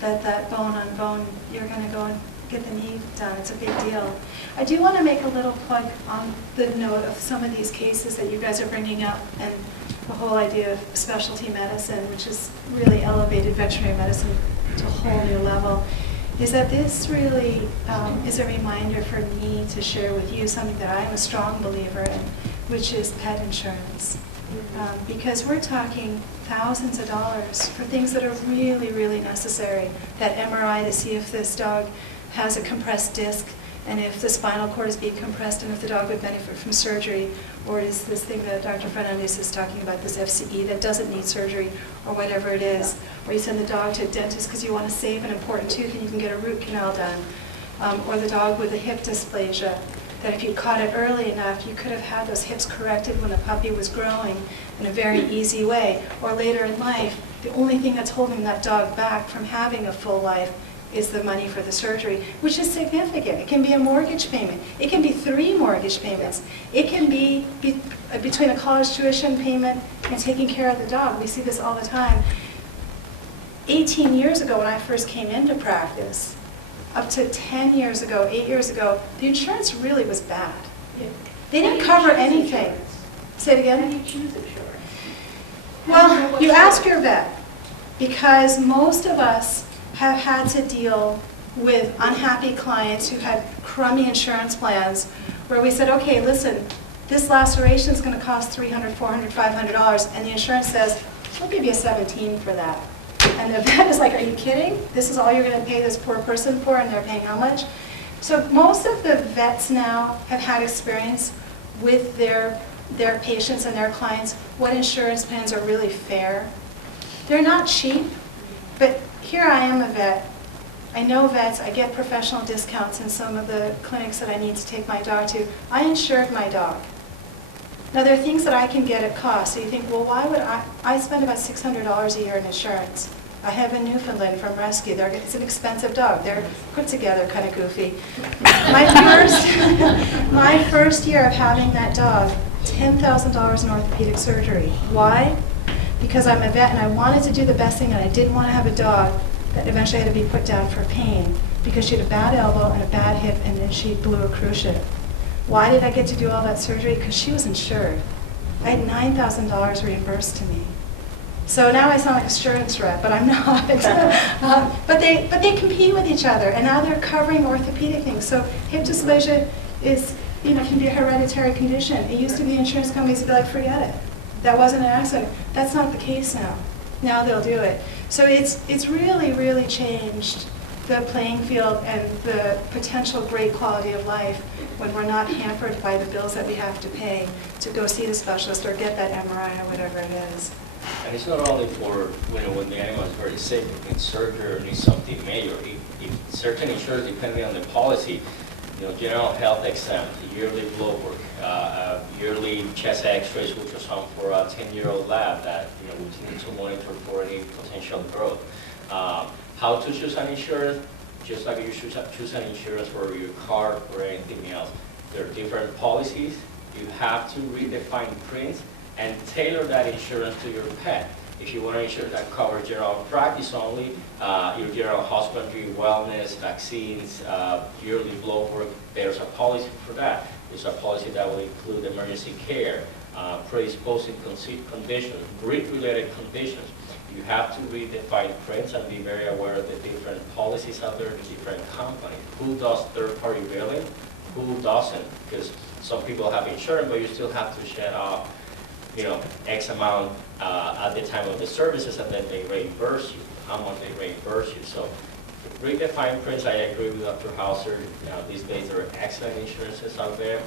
that bone on bone, you're going to go and get the knee done? It's a big deal. I do want to make a little plug on the note of some of these cases that you guys are bringing up, and the whole idea of specialty medicine, which has really elevated veterinary medicine to a whole new level, is that this really is a reminder for me to share with you something that I am a strong believer in, which is pet insurance. Because we're talking thousands of dollars for things that are really, really necessary. That MRI to see if this dog has a compressed disc, and if the spinal cord is being compressed, and if the dog would benefit from surgery, or is this thing that Dr. Fernandez is talking about, this FCE that doesn't need surgery, or whatever it is. Or you send the dog to a dentist because you want to save an important tooth and you can get a root canal done. Or the dog with a hip dysplasia, that if you caught it early enough, you could have had those hips corrected when the puppy was growing in a very easy way. Or later in life, the only thing that's holding that dog back from having a full life is the money for the surgery, which is significant. It can be a mortgage payment. It can be 3 mortgage payments. It can be between a college tuition payment and taking care of the dog. We see this all the time. 18 years ago when I first came into practice, up to 10 years ago, 8 years ago, the insurance really was bad. They didn't cover anything. Say it again? How do you choose insurance? Well, you ask your vet, because most of us have had to deal with unhappy clients who had crummy insurance plans where we said, okay, listen, this laceration is going to cost $300, $400, $500, and the insurance says, we'll give you a 17 for that. And the vet is like, are you kidding? This is all you're going to pay this poor person for, and they're paying how much? So most of the vets now have had experience with their patients and their clients, what insurance plans are really fair. They're not cheap, but here I am a vet. I know vets. I get professional discounts in some of the clinics that I need to take my dog to. I insured my dog. Now, there are things that I can get at cost. So you think, well, why would I spend about $600 a year in insurance. I have a Newfoundland from rescue. It's an expensive dog. They're put together kind of goofy. My first year of having that dog, $10,000 in orthopedic surgery. Why? because I'm a vet and I wanted to do the best thing and I didn't want to have a dog that eventually had to be put down for pain because she had a bad elbow and a bad hip and then she blew a cruise ship. Why did I get to do all that surgery? Because she was insured. I had $9,000 reimbursed to me. So now I sound like a insurance rep, but I'm not. But they compete with each other, and now they're covering orthopedic things. So hip dysplasia is, can be a hereditary condition. It used to be insurance companies would be like, forget it. That wasn't an accident. That's not the case now. Now they'll do it. So it's really, really changed the playing field and the potential great quality of life when we're not hampered by the bills that we have to pay to go see the specialist or get that MRI or whatever it is. And it's not only for when the animal is very sick, it needs surgery or needs something major. If certain insurers, depending on the policy, general health exam, yearly blood work, yearly chest X-rays, ultrasound for a 10-year-old lab that we need to monitor for any potential growth. How to choose an insurance, just like you should choose an insurance for your car or anything else. There are different policies. You have to read the fine print and tailor that insurance to your pet. If you want an insurance that covers general practice only, your general husbandry, wellness, vaccines, yearly blood work, there's a policy for that. There's a policy that will include emergency care, predisposing conditions, breed-related conditions. You have to read the fine prints and be very aware of the different policies out there, the different companies. Who does third-party billing? Who doesn't? Because some people have insurance, but you still have to shed off X amount at the time of the services, and then they reimburse you, how much they reimburse you. So read the fine prints. I agree with Dr. Hauser. These days there are excellent insurances out there,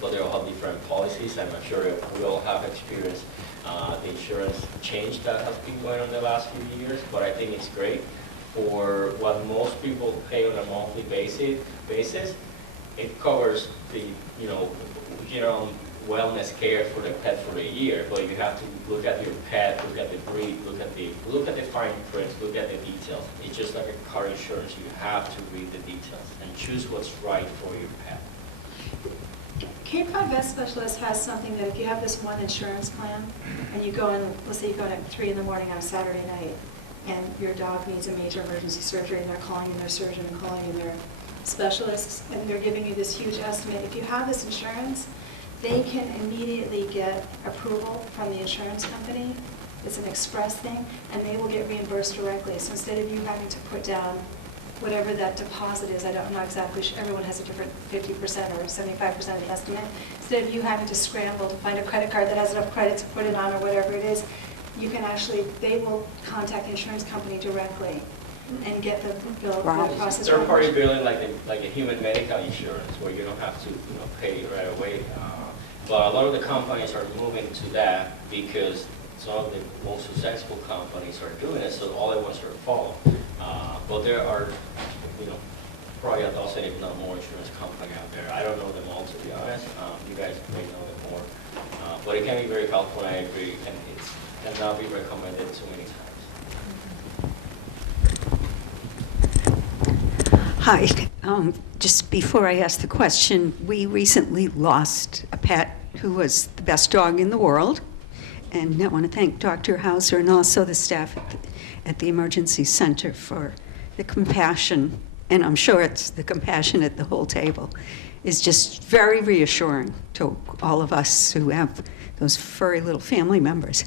but they all have different policies. I'm sure we all have experienced the insurance change that has been going on the last few years, but I think it's great for what most people pay on a monthly basis. It covers the general wellness care for the pet for a year, but you have to look at your pet, look at the breed, look at the fine print, look at the details. It's just like a car insurance. You have to read the details and choose what's right for your pet. Cape Cod Vet Specialist has something that if you have this one insurance plan and you go in, let's say you go in at 3 in the morning on a Saturday night and your dog needs a major emergency surgery and they're calling in their surgeon and calling in their specialists and they're giving you this huge estimate. If you have this insurance, they can immediately get approval from the insurance company. It's an express thing, and they will get reimbursed directly. So instead of you having to put down whatever that deposit is, I'm not exactly sure, everyone has a different 50% or 75% estimate. Instead of you having to scramble to find a credit card that has enough credit to put it on or whatever it is, you can actually, they will contact the insurance company directly and get the bill process. Third-party billing like a human medical insurance where you don't have to pay right away. But a lot of the companies are moving to that because some of the most successful companies are doing it, so all they want to follow. But there are, probably a dozen, if not more, insurance companies out there. I don't know them all, to be honest. You guys may know them more. But it can be very helpful, and I agree, and it cannot be recommended too many times. Hi. Just before I ask the question, we recently lost a pet who was the best dog in the world. And I want to thank Dr. Hauser and also the staff at the Emergency Center for the compassion, and I'm sure it's the compassion at the whole table, is just very reassuring to all of us who have those furry little family members.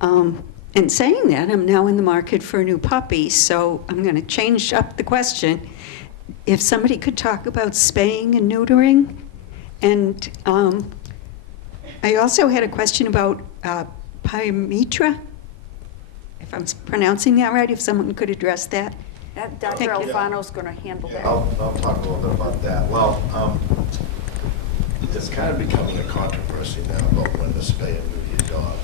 And saying that, I'm now in the market for a new puppy, so I'm going to change up the question. If somebody could talk about spaying and neutering. And I also had a question about pyometra, if I'm pronouncing that right, if someone could address that. Dr. Alfano's going to handle that. I'll talk a little bit about that. Well, it's kind of becoming a controversy now about when to spay and neuter your dog.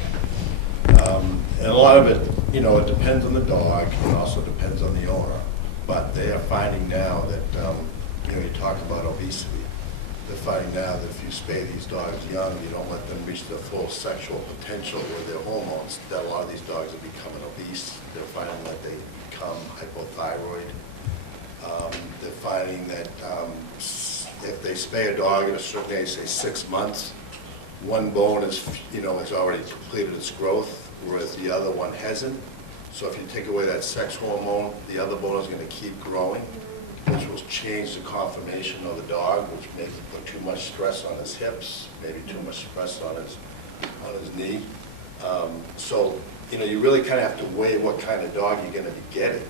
And a lot of it, it depends on the dog, and also depends on the owner. But they are finding now that, you talk about obesity. They're finding now that if you spay these dogs young, you don't let them reach their full sexual potential with their hormones, that a lot of these dogs are becoming obese. They're finding that they become hypothyroid. They're finding that if they spay a dog at a certain age, say 6 months, one bone is, has already completed its growth, whereas the other one hasn't. So if you take away that sex hormone, the other bone is going to keep growing, which will change the conformation of the dog, which may put too much stress on his hips, maybe too much stress on his knee. So, you really kind of have to weigh what kind of dog you're going to be getting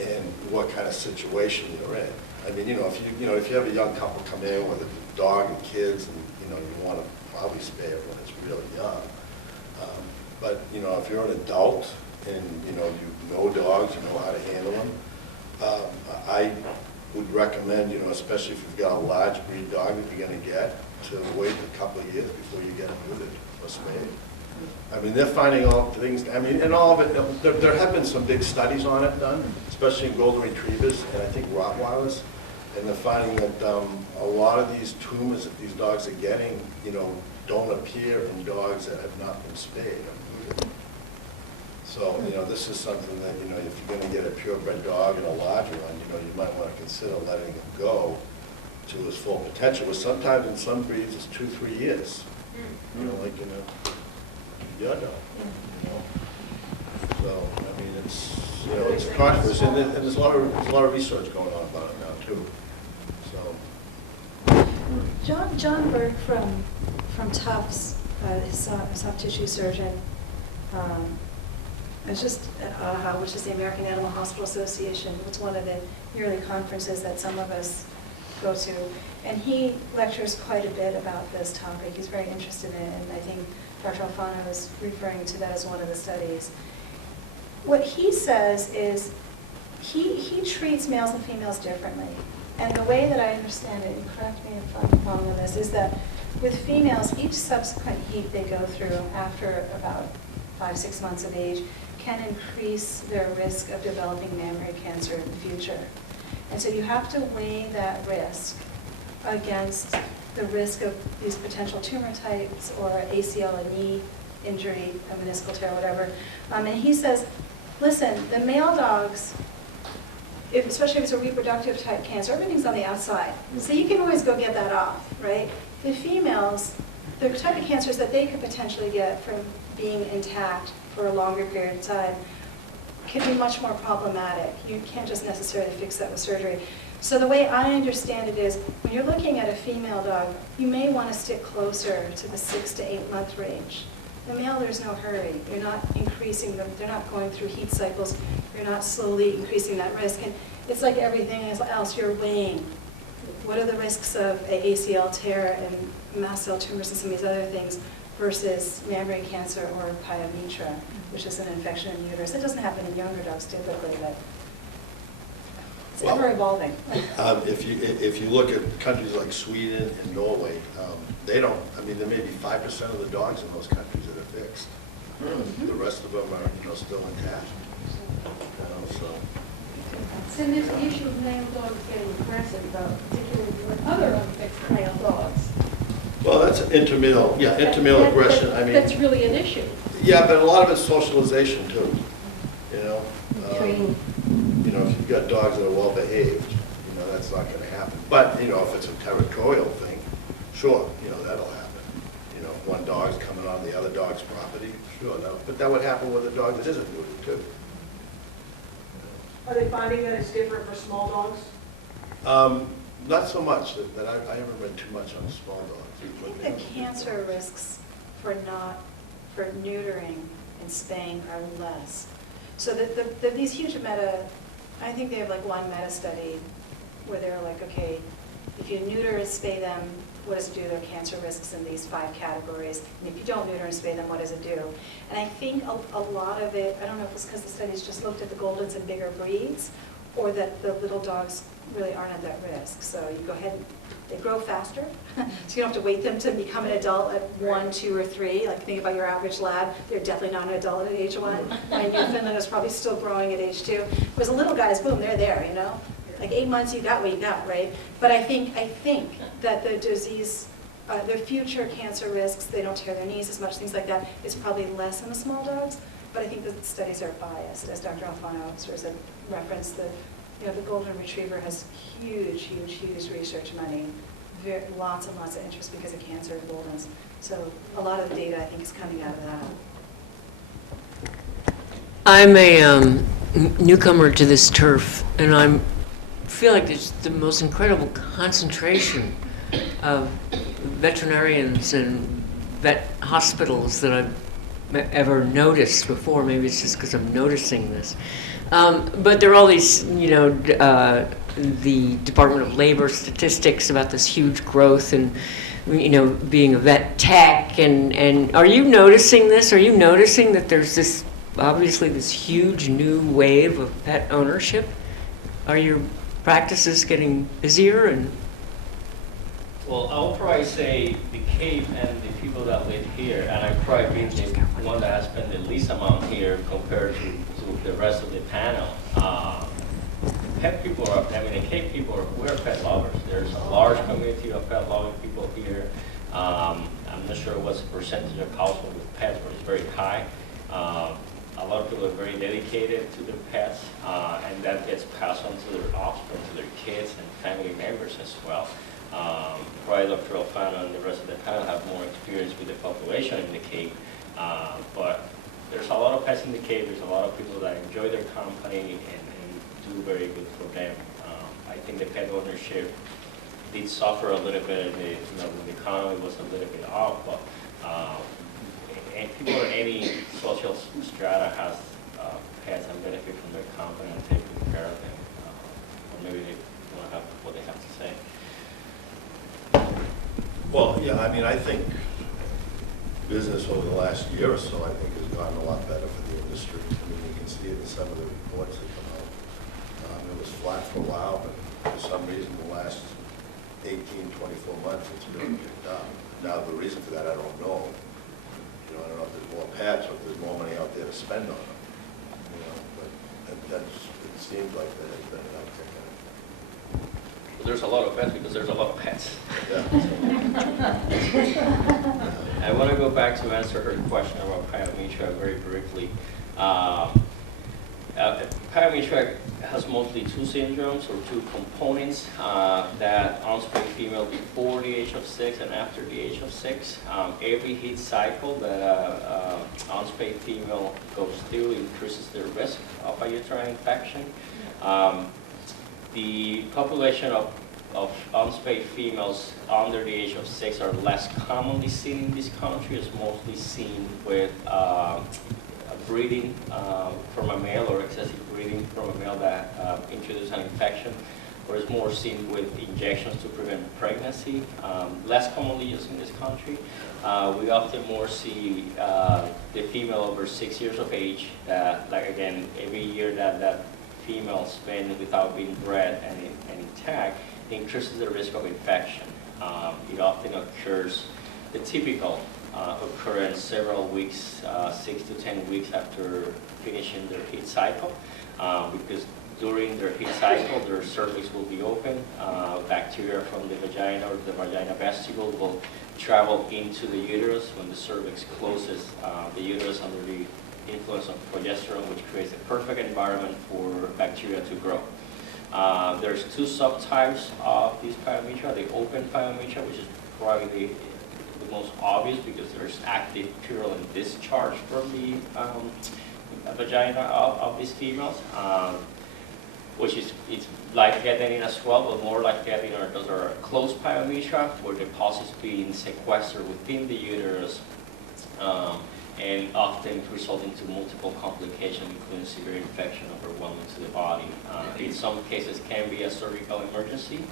and what kind of situation you're in. I mean, if you have a young couple come in with a dog and kids, and you want to probably spay it when it's really young. But if you're an adult and you know dogs, you know how to handle them, I would recommend, especially if you've got a large breed dog that you're going to get, to wait a couple of years before you get them neutered or spayed. I mean, they're finding all things, and all of it, there have been some big studies on it done, especially in golden retrievers and I think Rottweilers, and they're finding that a lot of these tumors that these dogs are getting, don't appear in dogs that have not been spayed or neutered. So, this is something that, if you're going to get a purebred dog and a larger one, you might want to consider letting him go to his full potential, but sometimes in some breeds it's 2-3 years, like your dog. So, I mean, it's a controversy, and there's a lot of research going on about it now too. So. John Burke from Tufts, his soft tissue surgeon, I was just at AHA, which is the American Animal Hospital Association. It's one of the yearly conferences that some of us go to. And he lectures quite a bit about this topic. He's very interested in it, and I think Dr. Alfano is referring to that as one of the studies. What he says is he treats males and females differently. And the way that I understand it, and correct me if I'm wrong on this, is that with females, each subsequent heat they go through after about 5-6 months of age can increase their risk of developing mammary cancer in the future. And so you have to weigh that risk against the risk of these potential tumor types or ACL, a knee injury, a meniscal tear, whatever. And he says, listen, the male dogs, especially if it's a reproductive type cancer, everything's on the outside. So you can always go get that off, right? The females, the type of cancers that they could potentially get from being intact for a longer period of time can be much more problematic. You can't just necessarily fix that with surgery. So the way I understand it is, when you're looking at a female dog, you may want to stick closer to the 6 to 8 month range. The male, there's no hurry. You're not increasing them. They're not going through heat cycles. You're not slowly increasing that risk. And it's like everything else, you're weighing. What are the risks of an ACL tear and mast cell tumors and some of these other things versus mammary cancer or pyometra, which is an infection in the uterus. It doesn't happen in younger dogs typically, but it's ever evolving. If you look at countries like Sweden and Norway, they don't, there may be 5% of the dogs in those countries that are fixed. The rest of them are, still intact. So. So there's the issue of male dogs getting aggressive, though, particularly with other unfixed male dogs. Well, that's intermale, intermale aggression. That's really an issue. Yeah, but a lot of it's socialization too. Training. If you've got dogs that are well behaved, that's not going to happen. But if it's a territorial thing, sure, that'll happen. One dog's coming on the other dog's property, sure. But that would happen with a dog that isn't neutered too. Are they finding that it's different for small dogs? Not so much. That I haven't read too much on small dogs. I think the cancer risks for neutering and spaying are less. So these huge I think they have like one meta study where they're like, okay, if you neuter and spay them, what does it do to their cancer risks in these 5 categories? And if you don't neuter and spay them, what does it do? And I think a lot of it, I don't know if it's because the studies just looked at the Goldens and bigger breeds, or that the little dogs really aren't at that risk. So you go ahead, they grow faster, so you don't have to wait them to become an adult at 1, 2, or 3. Like think about your average lab, they're definitely not an adult at age 1. And Newfoundland is probably still growing at age 2. Whereas the little guys, boom, they're there, Like 8 months, you got what you got, right? But I think that the disease, their future cancer risks, they don't tear their knees as much, things like that, is probably less in the small dogs. But I think the studies are biased, as Dr. Alfano sort of referenced. The golden retriever has huge research money lots and lots of interest because of cancer and boldness. So a lot of the data, I think, is coming out of that. I'm a newcomer to this turf, and I feel like there's the most incredible concentration of veterinarians and vet hospitals that I've ever noticed before. Maybe it's just because I'm noticing this. But there are all these, the Department of Labor statistics about this huge growth and, being a vet tech. And are you noticing this? Are you noticing that there's this, obviously, this huge new wave of pet ownership? Are your practices getting busier? And Well, I'll probably say the Cape and the people that live here, and I've probably been the one that has spent the least amount here compared to the rest of the panel. Pet people are, the Cape people we're pet lovers. There's a large community of pet loving people here. I'm not sure what's the percentage of households with pets, but it's very high. A lot of people are very dedicated to their pets, and that gets passed on to their offspring, to their kids and family members as well. Probably Dr. Alfano and the rest of the panel have more experience with the population in the Cape, but there's a lot of pets in the Cape. There's a lot of people that enjoy their company and do very good for them. I think the pet ownership did suffer a little bit when the economy was a little bit off, but and people in any social strata has pets and benefit from their company and taking care of them. Or maybe they want to have what they have to say. Well, yeah, I think business over the last year or so, I think, has gotten a lot better for the industry. You can see it in some of the reports that come out. It was flat for a while, but for some reason, the last 18, 24 months, it's really picked up. Now, the reason for that, I don't know. I don't know if there's more pets or if there's more money out there to spend on them. But it seems like there has been an uptick in it. Well, there's a lot of pets because there's a lot of pets. Yeah. I want to go back to answer her question about pyometra very briefly. Pyometra has mostly two syndromes or two components that unspayed female before the age of 6 and after the age of 6. Every heat cycle that unspayed female goes through increases their risk of a uterine infection. The population of unspayed females under the age of 6 are less commonly seen in this country. It's mostly seen with breeding from a male or excessive breeding from a male that introduces an infection, or is more seen with injections to prevent pregnancy. Less commonly used in this country. We often more see the female over 6 years of age that, like again, every year that female spend without being bred and intact increases the risk of infection. It often occurs, the typical occurrence several weeks, 6 to 10 weeks after finishing their heat cycle, because during their heat cycle, their cervix will be open. Bacteria from the vagina or the vagina vestibule will travel into the uterus. When the cervix closes, the uterus under the influence of progesterone, which creates a perfect environment for bacteria to grow. There's two subtypes of this pyometra. The open pyometra, which is probably the most obvious because there's active purulent discharge from the vagina of these females, which is it's like getting as well, but more like getting those are closed pyometra where the pus is being sequestered within the uterus, and often resulting to multiple complications, including severe infection overwhelming to the body. In some cases, can be a surgical emergency.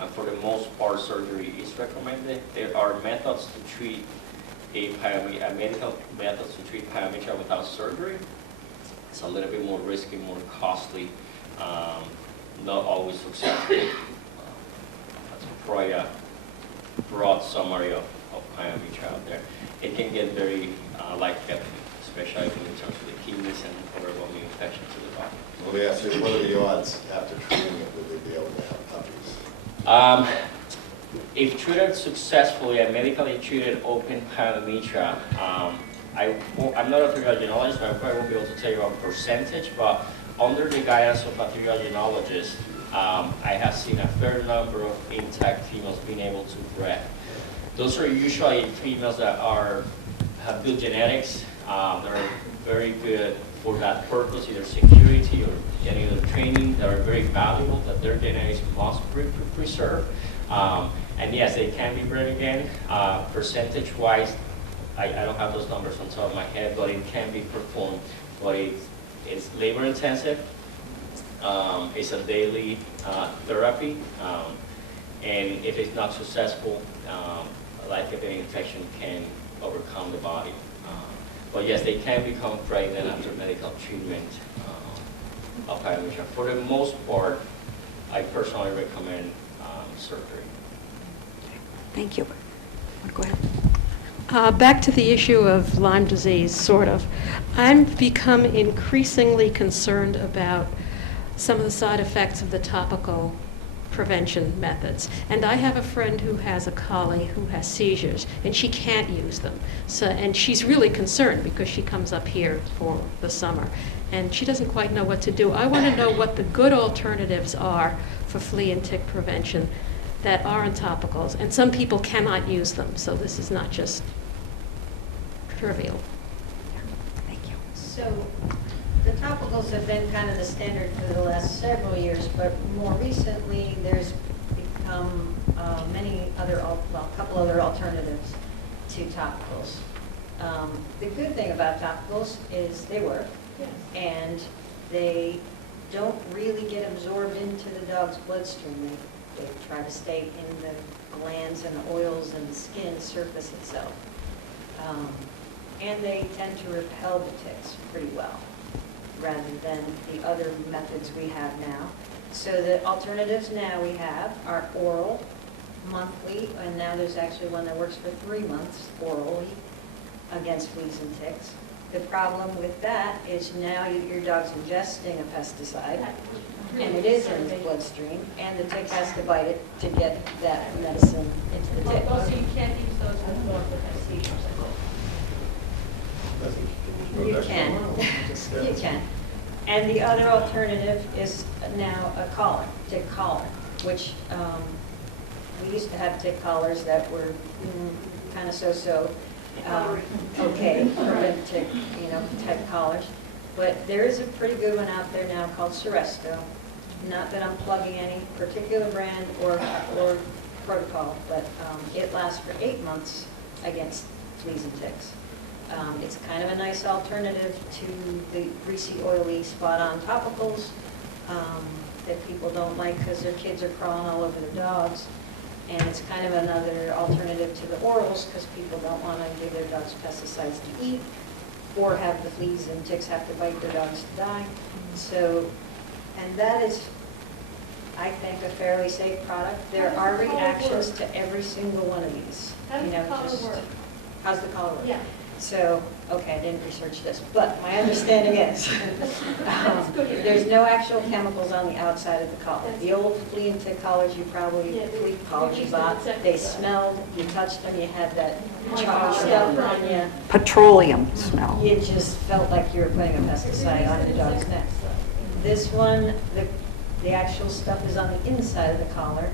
And for the most part, surgery is recommended. There are methods to treat medical methods to treat pyometra without surgery. It's a little bit more risky, more costly, not always successful. That's probably a broad summary of pyometra out there. It can get very life-threatening, especially in terms of the kidneys and overwhelming infection to the body. Let me ask you, what are the odds after treating it, would they be able to have puppies? If treated successfully, a medically treated open pyometra, I'm not a thyroidologist, so I probably won't be able to tell you a percentage, but under the guidance of a thyroidologist, I have seen a fair number of intact females being able to bred. Those are usually females that have good genetics. They're very good for that purpose, either security or any other training, that are very valuable, that their genetics must be preserved. And yes, they can be bred again. Percentage-wise, I don't have those numbers on top of my head, but it can be performed. But it's labor-intensive. It's a daily therapy. And if it's not successful, life-threatening infection can overcome the body. But yes, they can become pregnant after medical treatment of pyometra. For the most part, I personally recommend surgery. Thank you. Go ahead. Back to the issue of Lyme disease, sort of. I've become increasingly concerned about some of the side effects of the topical prevention methods. And I have a friend who has a collie who has seizures, and she can't use them. So, and she's really concerned because she comes up here for the summer, and she doesn't quite know what to do. I want to know what the good alternatives are for flea and tick prevention that aren't topicals. And some people cannot use them, so this is not just trivial. Thank you. So the topicals have been kind of the standard for the last several years, but more recently there's become a couple other alternatives to topicals. The good thing about topicals is they work, and they don't really get absorbed into the dog's bloodstream. They try to stay in the glands and the oils and the skin surface itself. And they tend to repel the ticks pretty well, rather than the other methods we have now. So the alternatives now we have are oral, monthly, and now there's actually one that works for 3 months orally against fleas and ticks. The problem with that is now your dog's ingesting a pesticide, and it is in the bloodstream, and the tick has to bite it to get that medicine into the tick. Also, you can't use those with dogs that have seizures. You can. You can. And the other alternative is now a collar, tick collar, which we used to have tick collars that were kind of so-so. Okay, prevent tick, type collars. But there is a pretty good one out there now called Seresto. Not that I'm plugging any particular brand or protocol, but it lasts for 8 months against fleas and ticks. It's kind of a nice alternative to the greasy, oily, spot-on topicals that people don't like because their kids are crawling all over their dogs. And it's kind of another alternative to the orals because people don't want to give their dogs pesticides to eat or have the fleas and ticks have to bite their dogs to die. So, and that is, I think, a fairly safe product. There are reactions to every single one of these. How does the collar work? How's the collar work? Yeah. So, okay, I didn't research this, but my understanding is there's no actual chemicals on the outside of the collar. The old flea and tick collars you probably, flea collars you bought, they smelled, you touched them, you had that chalk stuff on you. Petroleum smell. You just felt like you were putting a pesticide on your dog's neck. This one, the actual stuff is on the inside of the collar,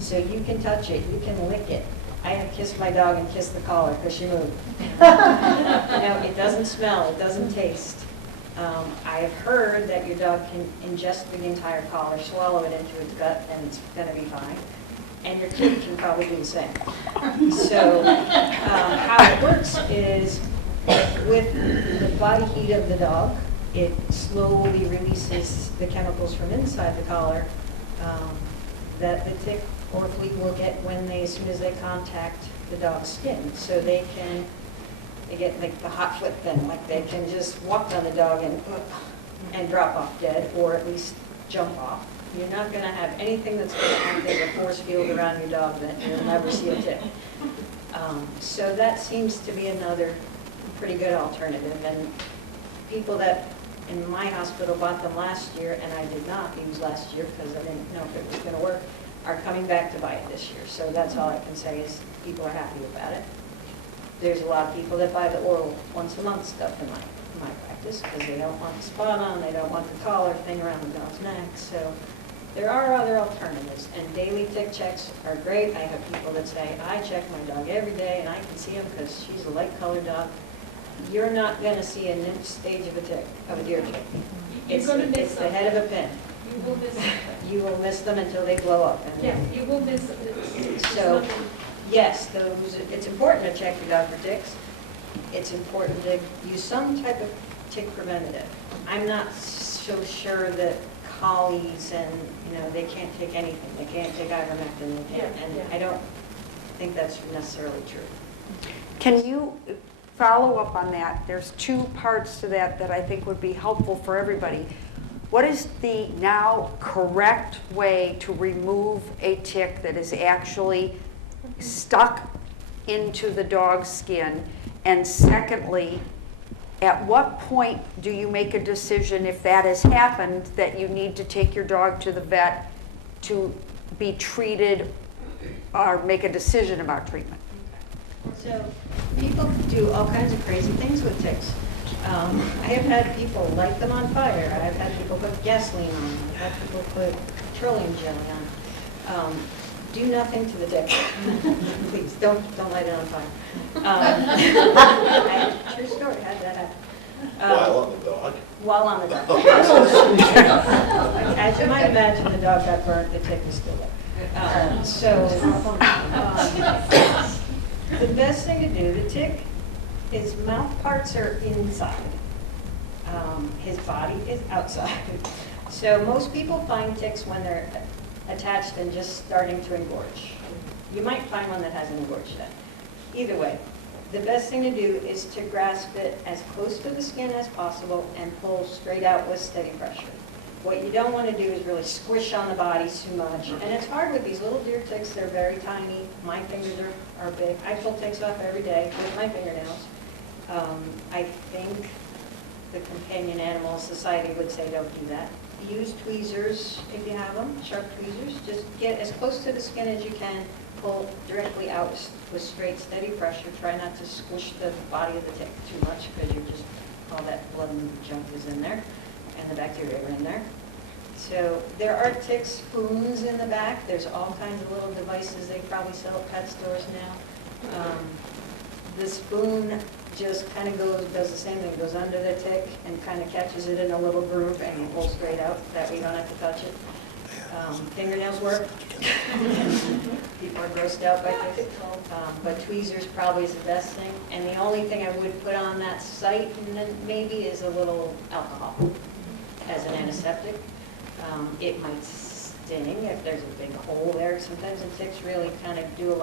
so you can touch it, you can lick it. I had kissed my dog and kissed the collar because she moved. It doesn't smell, it doesn't taste. I've heard that your dog can ingest the entire collar, swallow it into its gut, and it's going to be fine. And your kid can probably do the same. So how it works is with the body heat of the dog, it slowly releases the chemicals from inside the collar that the tick or flea will get as soon as they contact the dog's skin. So they get like the hot foot thing, like they can just walk on the dog and drop off dead, or at least jump off. You're not going to have anything that's going to act as a force field around your dog that you'll never see a tick. So that seems to be another pretty good alternative. And people that in my hospital bought them last year, and I did not use last year because I didn't know if it was going to work, are coming back to buy it this year. So that's all I can say is people are happy about it. There's a lot of people that buy the oral once a month stuff in my practice because they don't want the spot on, they don't want the collar thing around the dog's neck. So There are other alternatives, and daily tick checks are great. I have people that say, I check my dog every day, and I can see him because she's a light-colored dog. You're not going to see a nymph stage of a tick, of a deer tick. It's the head of a pin. You will miss them. You will miss them until they blow up. And Yes, you will miss them. It's So, nothing. yes, it's important to check your dog for ticks. It's important to use some type of tick preventative. I'm not so sure that collies and, they can't take anything. They can't take ivermectin, they can't, and I don't think that's necessarily true. Can you follow up on that? There's two parts to that that I think would be helpful for everybody. What is the now correct way to remove a tick that is actually stuck into the dog's skin? And secondly, at what point do you make a decision, if that has happened, that you need to take your dog to the vet to be treated or make a decision about treatment? So people do all kinds of crazy things with ticks. I have had people light them on fire. I've had people put gasoline on them. I've had people put petroleum jelly on. Do nothing to the tick. Please, don't light it on fire. True story, had that happen. While on the dog? While on the dog. As you might imagine, the dog got burnt, the tick was still there. The best thing to do, the tick, his mouth parts are inside. His body is outside. So most people find ticks when they're attached and just starting to engorge. You might find one that hasn't engorged yet. Either way, the best thing to do is to grasp it as close to the skin as possible and pull straight out with steady pressure. What you don't want to do is really squish on the body too much. And it's hard with these little deer ticks. They're very tiny. My fingers are big. I pull ticks off every day with my fingernails. I think the Companion Animal Society would say don't do that. Use tweezers if you have them, sharp tweezers. Just get as close to the skin as you can. Pull directly out with straight, steady pressure. Try not to squish the body of the tick too much because all that blood and junk is in there and the bacteria are in there. So there are tick spoons in the back. There's all kinds of little devices they probably sell at pet stores now. The spoon just kind of does the same thing, goes under the tick and kind of catches it in a little groove and you pull straight out. That way you don't have to touch it. Fingernails work. People are grossed out by ticks. But tweezers probably is the best thing. And the only thing I would put on that site maybe is a little alcohol as an antiseptic. It might sting if there's a big hole there. Sometimes the ticks really kind of do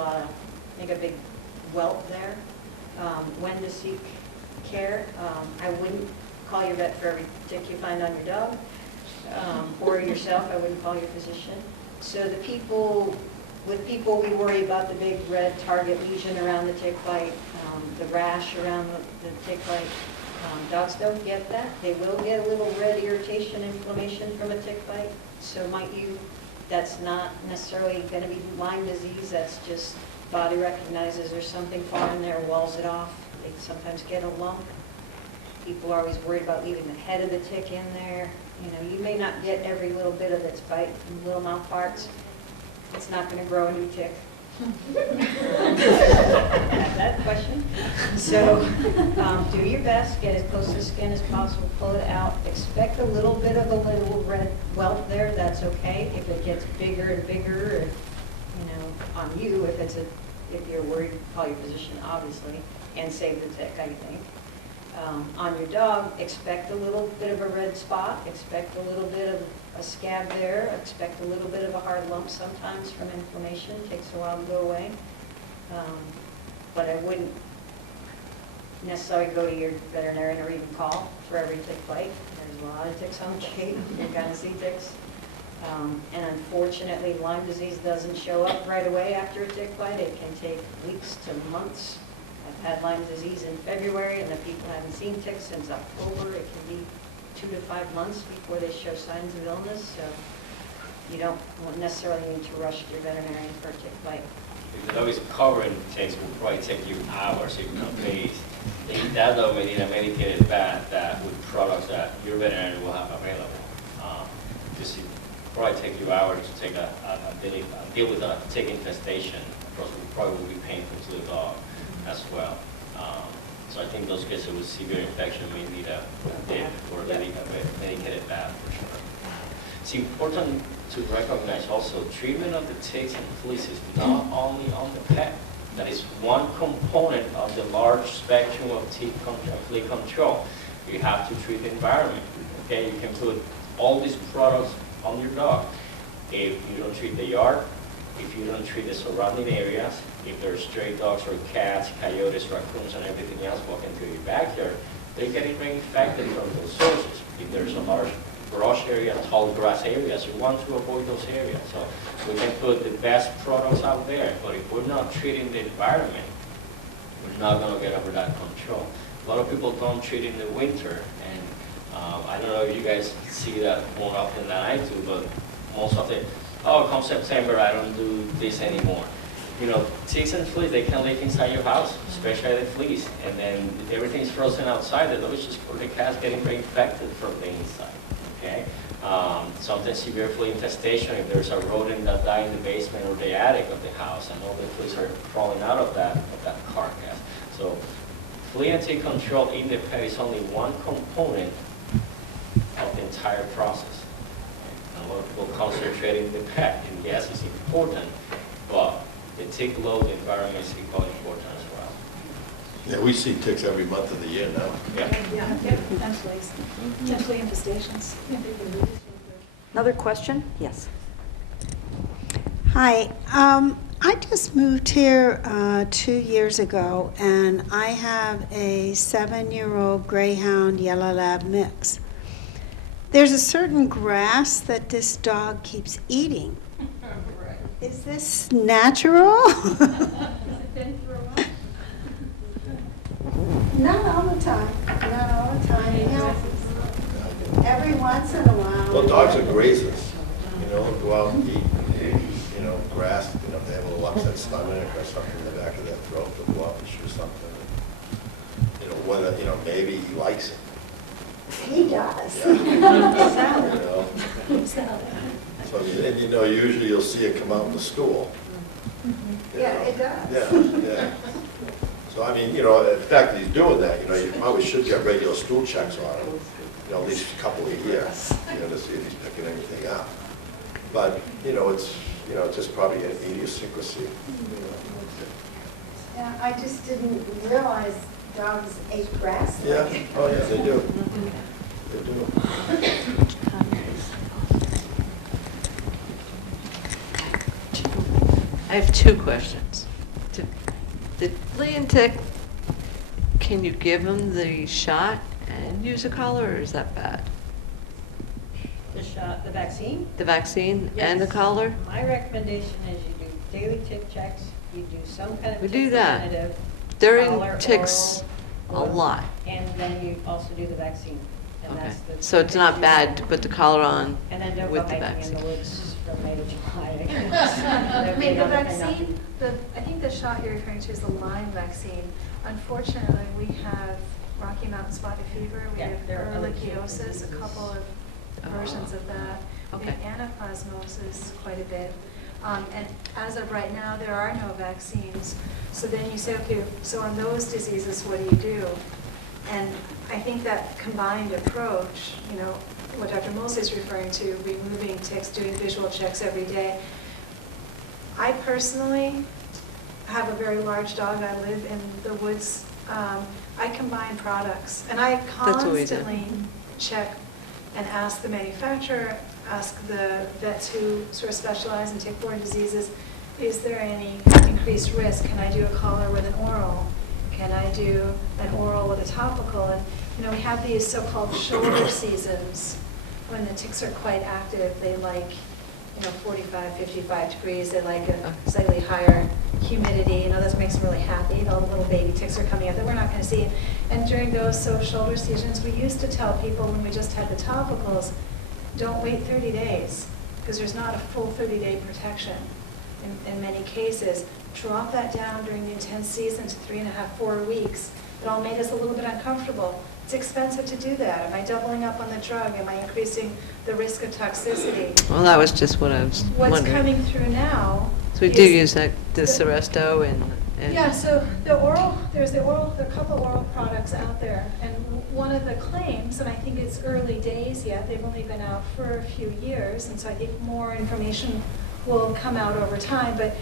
make a big welt there. When to seek care, I wouldn't call your vet for every tick you find on your dog. Or yourself, I wouldn't call your physician. So with people, we worry about the big red target lesion around the tick bite, the rash around the tick bite. Dogs don't get that. They will get a little red irritation, inflammation from a tick bite. So that's not necessarily going to be Lyme disease. That's just body recognizes there's something foreign there, walls it off. They sometimes get a lump. People are always worried about leaving the head of the tick in there. You may not get every little bit of its bite in little mouth parts. It's not going to grow a new tick. That question. So do your best, get as close to the skin as possible, pull it out. Expect a little bit of a little red welt there, that's okay. If it gets bigger and bigger, on you, if you're worried, call your physician, obviously, and save the tick, I think. On your dog, expect a little bit of a red spot, expect a little bit of a scab there, expect a little bit of a hard lump sometimes from inflammation. It takes a while to go away. But I wouldn't necessarily go to your veterinarian or even call for every tick bite. There's a lot of ticks on the gate. You're going to see ticks. And unfortunately, Lyme disease doesn't show up right away after a tick bite. It can take weeks to months. I've had Lyme disease in February, and the people haven't seen ticks since October. It can be 2 to 5 months before they show signs of illness. So you don't necessarily need to rush to your veterinarian for a tick bite. If the dog is covering ticks, will probably take you hours, if not days. That dog may need a medicated bath with products that your veterinarian will have available to see probably take you hours to take deal with a tick infestation. Probably will be painful to the dog as well. So I think those cases with severe infection may need a dip or a medicated bath for sure. It's important to recognize also treatment of the ticks and fleas is not only on the pet. That is one component of the large spectrum of tick and flea control. You have to treat the environment. Okay, you can put all these products on your dog. If you don't treat the yard, if you don't treat the surrounding areas, if there's stray dogs or cats, coyotes, raccoons, and everything else walking through your backyard, they're getting infected from those sources. If there's a large brush area, tall grass areas, you want to avoid those areas. So we can put the best products out there, but if we're not treating the environment, we're not going to get over that control. A lot of people don't treat in the winter, and I don't know if you guys see that more often than I do, but most of it, oh, come September, I don't do this anymore. You know, ticks and fleas, they can live inside your house, especially the fleas, and then everything's frozen outside, the door is just for the cats getting infected from the inside, okay? Sometimes severe flea infestation, if there's a rodent that died in the basement or the attic of the house, and all the fleas are crawling out of that carcass. So flea and tick control in the pet is only one component of the entire process. A lot of people concentrate in the pet, and yes, it's important, but the tick load environment is equally important as well. Yeah, we see ticks every month of the year now. Yeah. And fleas. And flea infestations. Another question? Yes. Hi, I just moved here 2 years ago, and I have a 7-year-old Greyhound Yellow Lab mix. There's a certain grass that this dog keeps eating. Is this natural? Not all the time. Not all the time. You know, every once in a while. Well, dogs are grazers, you know, go out and eat, you know, grass, you know, if they have a little upset stomach or something in the back of their throat, they'll go up and chew something. You know, whether, you know, maybe he likes it. He does. Yeah. You know. So, and you know, usually you'll see it come out in the stool. Yeah, it does. Yeah, yeah. So, I mean, you know, the fact that he's doing that, you know, you probably should get regular stool checks on him, you know, at least a couple of years, you know, to see if he's picking anything up. But, you know, it's just probably an idiosyncrasy. Yeah, I just didn't realize dogs ate grass. Yeah, oh yeah, they do. They do. I have two questions. The flea and tick, can you give them the shot and use a collar, or is that bad? The shot, the vaccine? The vaccine and the Yes. collar? My recommendation is you do daily tick checks, you do some kind of We tick do that. preventative, During collar, ticks a oral, lot. and then you also do the vaccine. And Okay. that's the So it's not bad to put the collar on And then don't go with the hiking in vaccine? the woods from May to July. I mean, the vaccine, I think the shot you're referring to is the Lyme vaccine. Unfortunately, we have Rocky Mountain spotted fever, we Yeah, have there are other ehrlichiosis, a couple of versions of that. We have Okay. anaplasmosis quite a bit. And as of right now, there are no vaccines. So then you say, okay, so on those diseases, what do you do? And I think that combined approach, you know, what Dr. Mills is referring to, removing ticks, doing visual checks every day. I personally have a very large dog. I live in the woods. I combine products, and I That's what we do. constantly check and ask the manufacturer, ask the vets who sort of specialize in tick-borne diseases, is there any increased risk? Can I do a collar with an oral? Can I do an oral with a topical? And, you know, we have these so-called shoulder seasons when the ticks are quite active. They like, you know, 45, 55 degrees. They like a slightly higher humidity. You know, that makes them really happy. All the little baby ticks are coming up that we're not going to see. And during those shoulder seasons, we used to tell people when we just had the topicals, don't wait 30 days because there's not a full 30-day protection in many cases. Drop that down during the intense season to 3.5, 4 weeks, It all made us a little bit uncomfortable. It's expensive to do that. Am I doubling up on the drug? Am I increasing the risk of toxicity? Well, that was just what I was What's wondering. coming through now? So we do is use that, the Seresto and. yeah, so there are a couple oral products out there, and one of the claims, and I think it's early days yet, they've only been out for a few years, and so I think more information will come out over time, but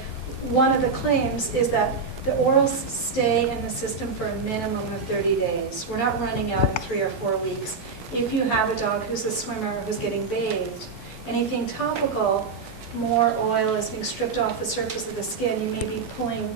one of the claims is that the orals stay in the system for a minimum of 30 days. We're not running out in 3 or 4 weeks. If you have a dog who's a swimmer, who's getting bathed, anything topical, more oil is being stripped off the surface of the skin. You may be pulling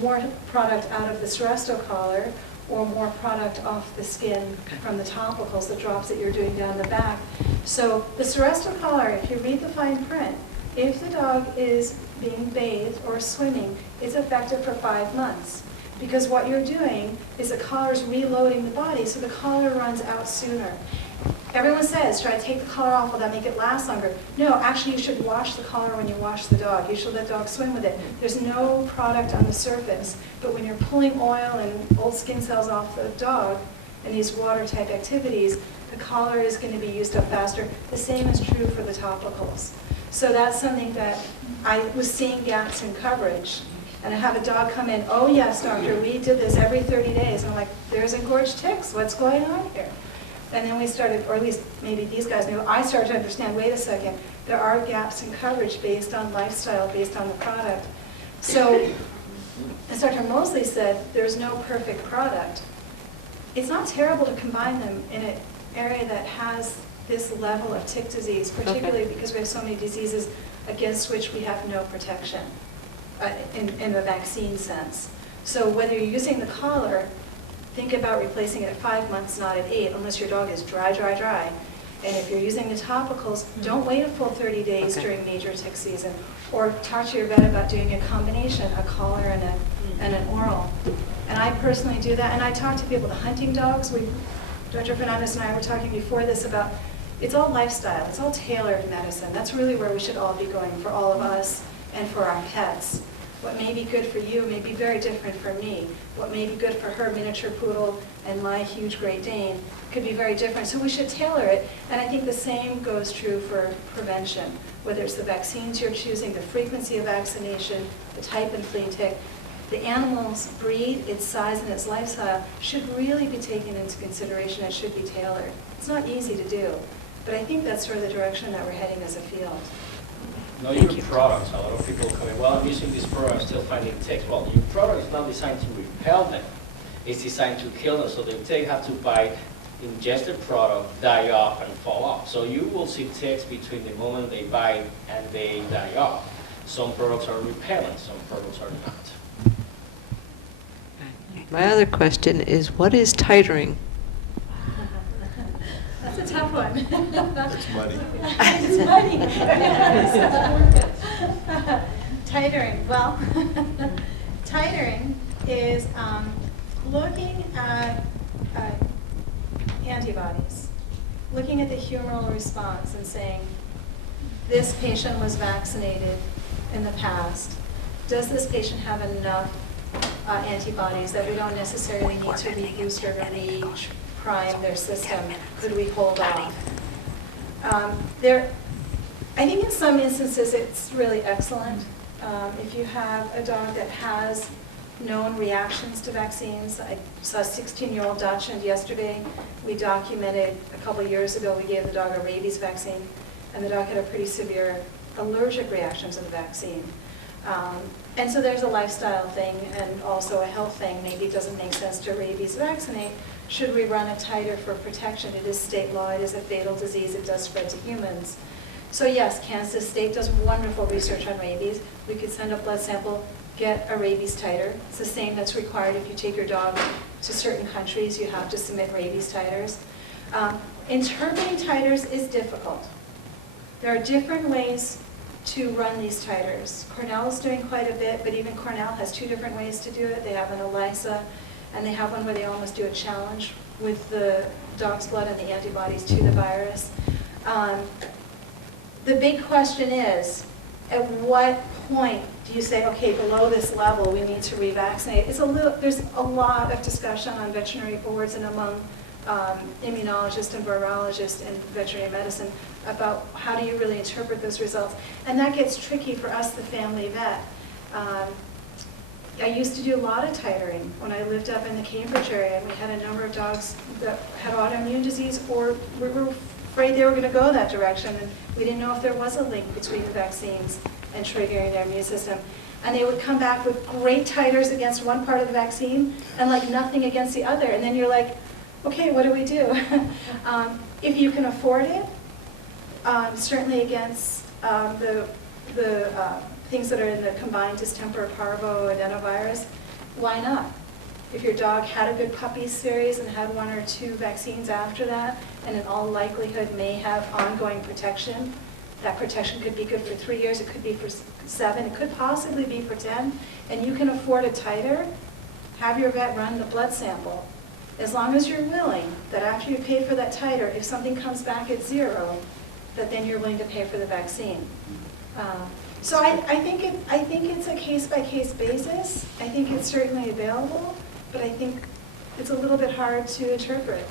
more product out of the Seresto collar or more product off the skin from the topicals, the drops that you're doing down the back. So the Seresto collar, if you read the fine print, if the dog is being bathed or swimming, it's effective for 5 months. Because what you're doing is the collar is reloading the body, so the collar runs out sooner. Everyone says, try to take the collar off, will that make it last longer? No, actually you should wash the collar when you wash the dog. You should let the dog swim with it. There's no product on the surface, but when you're pulling oil and old skin cells off the dog in these water type activities, the collar is going to be used up faster. The same is true for the topicals. So that's something that I was seeing gaps in coverage. And I have a dog come in, oh yes, doctor, we did this every 30 days. And I'm like, there's engorged ticks, what's going on here? And then we started, or at least maybe these guys knew, I started to understand, wait a second, there are gaps in coverage based on lifestyle, based on the product. So, as Dr. Mosley said, there's no perfect product. It's not terrible to combine them in an area that has this level of tick disease, particularly because we have so many diseases against which we have no protection in the vaccine sense. So whether you're using the collar, think about replacing it at 5 months, not at 8, unless your dog is dry, dry, dry. And if you're using the topicals, don't wait a full 30 days during major tick season. Or talk to your vet about doing a combination, a collar and an oral. And I personally do that. And I talk to people, the hunting dogs. Dr. Fernandez and I were talking before this about, it's all lifestyle. It's all tailored medicine. That's really where we should all be going for all of us and for our pets. What may be good for you may be very different for me. What may be good for her miniature poodle and my huge Great Dane could be very different. So we should tailor it. And I think the same goes true for prevention. Whether it's the vaccines you're choosing, the frequency of vaccination, the type and flea and tick, the animal's breed, its size, and its lifestyle should really be taken into consideration. It should be tailored. It's not easy to do, but I think that's sort of the direction that we're heading as a field. Know your products. A lot of people come in, well, I'm using this product, I'm still finding ticks. Well, your product is not designed to repel them. It's designed to kill them, so the tick have to buy ingested product, die off, and fall off. So you will see ticks between the moment they bite and they die off. Some products are repellent, some products are not. My other question is, what is titering? That's a tough one. It's muddy. It's muddy. Titering. Well, titering is looking at antibodies, looking at the humoral response and saying, this patient was vaccinated in the past. Does this patient have enough antibodies that we don't necessarily need to reboost or re-prime their system? Could we hold off? I think in some instances it's really excellent. If you have a dog that has known reactions to vaccines, I saw a 16-year-old Dachshund yesterday. We documented a couple of years ago, we gave the dog a rabies vaccine, and the dog had a pretty severe allergic reaction to the vaccine. And so there's a lifestyle thing and also a health thing. Maybe it doesn't make sense to rabies vaccinate. Should we run a titer for protection? It is state law. It is a fatal disease. It does spread to humans. So yes, Kansas State does wonderful research on rabies. We could send a blood sample, get a rabies titer. It's the same that's required if you take your dog to certain countries. You have to submit rabies titers. Interpreting titers is difficult. There are different ways to run these titers. Cornell is doing quite a bit, but even Cornell has 2 different ways to do it. They have an ELISA, and they have one where they almost do a challenge with the dog's blood and the antibodies to the virus. The big question is, at what point do you say, okay, below this level, we need to revaccinate? There's a lot of discussion on veterinary boards and among immunologists and virologists in veterinary medicine about how do you really interpret those results. And that gets tricky for us, the family vet. I used to do a lot of titering when I lived up in the Cambridge area, and we had a number of dogs that had autoimmune disease, or we were afraid they were going to go that direction, and we didn't know if there was a link between the vaccines and triggering their immune system. And they would come back with great titers against one part of the vaccine and like nothing against the other. And then you're like, okay, what do we do? If you can afford it, certainly against the things that are in the combined distemper parvo adenovirus, why not? If your dog had a good puppy series and had 1 or 2 vaccines after that, and in all likelihood may have ongoing protection, that protection could be good for 3 years, it could be for 7, it could possibly be for 10, and you can afford a titer, have your vet run the blood sample. As long as you're willing that after you pay for that titer, if something comes back at 0, that then you're willing to pay for the vaccine. So I think it's a case-by-case basis. I think it's certainly available, but I think it's a little bit hard to interpret.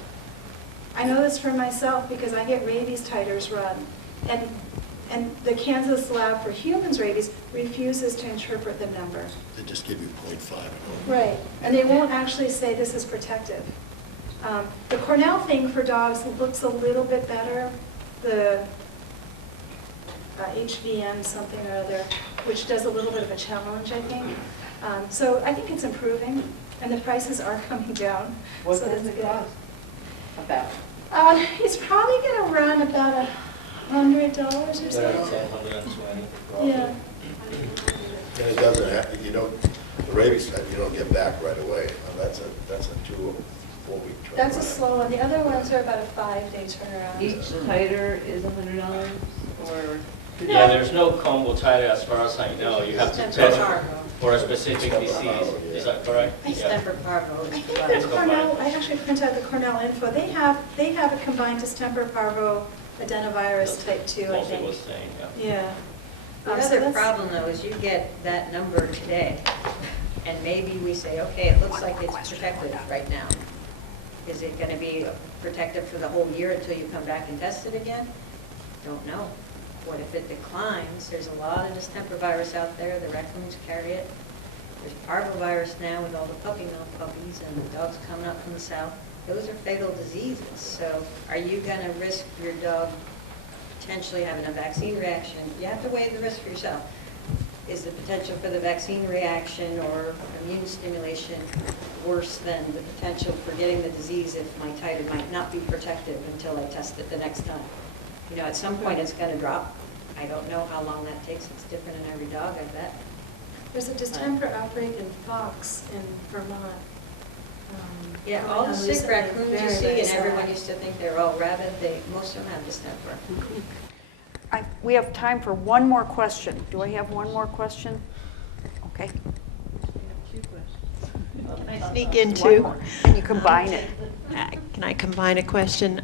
I know this for myself because I get rabies titers run, and the Kansas Lab for Humans Rabies refuses to interpret the number. They just give you 0.5. Right, and they won't actually say this is protective. The Cornell thing for dogs looks a little bit better. The HVM something or other, which does a little bit of a challenge, I think. So I think it's improving, and the prices are coming down. What so does it cost? About? It's probably going to run about $100 or so. 120. Yeah. And it doesn't have, you don't, the rabies, you don't get back right away. That's a 2 or 4 week turnaround. That's a slow one. The other ones are about a 5-day turnaround. Each titer is $100, or? Yeah, there's no combo titer as far as I know. You have to test for a specific disease. Is that correct? Distemper parvo. I think the Cornell, I actually printed out the Cornell info. They have a combined distemper parvo adenovirus type 2, I Mostly think. was saying, yeah. Yeah. The So other that's- problem, though, is you get that number today, and maybe we say, okay, it looks like it's protected right now. Is it going to be protective for the whole year until you come back and test it again? Don't know. What if it declines? There's a lot of distemper virus out there. The raccoons carry it. There's parvovirus now with all the puppy mill puppies and the dogs coming up from the south. Those are fatal diseases. So are you going to risk your dog potentially having a vaccine reaction? You have to weigh the risk for yourself. Is the potential for the vaccine reaction or immune stimulation worse than the potential for getting the disease if my titer might not be protective until I test it the next time? You know, at some point it's going to drop. I don't know how long that takes. It's different in every dog, I bet. There's a distemper outbreak in Fox in Vermont. Yeah, all the sick recently, raccoons you very, see, very and sad. everyone used to think they're all rabid, most of them have distemper. We have time for one more question. Do I have one more question? Okay. Can I sneak in One two? more. Can you combine it? Can I combine a question?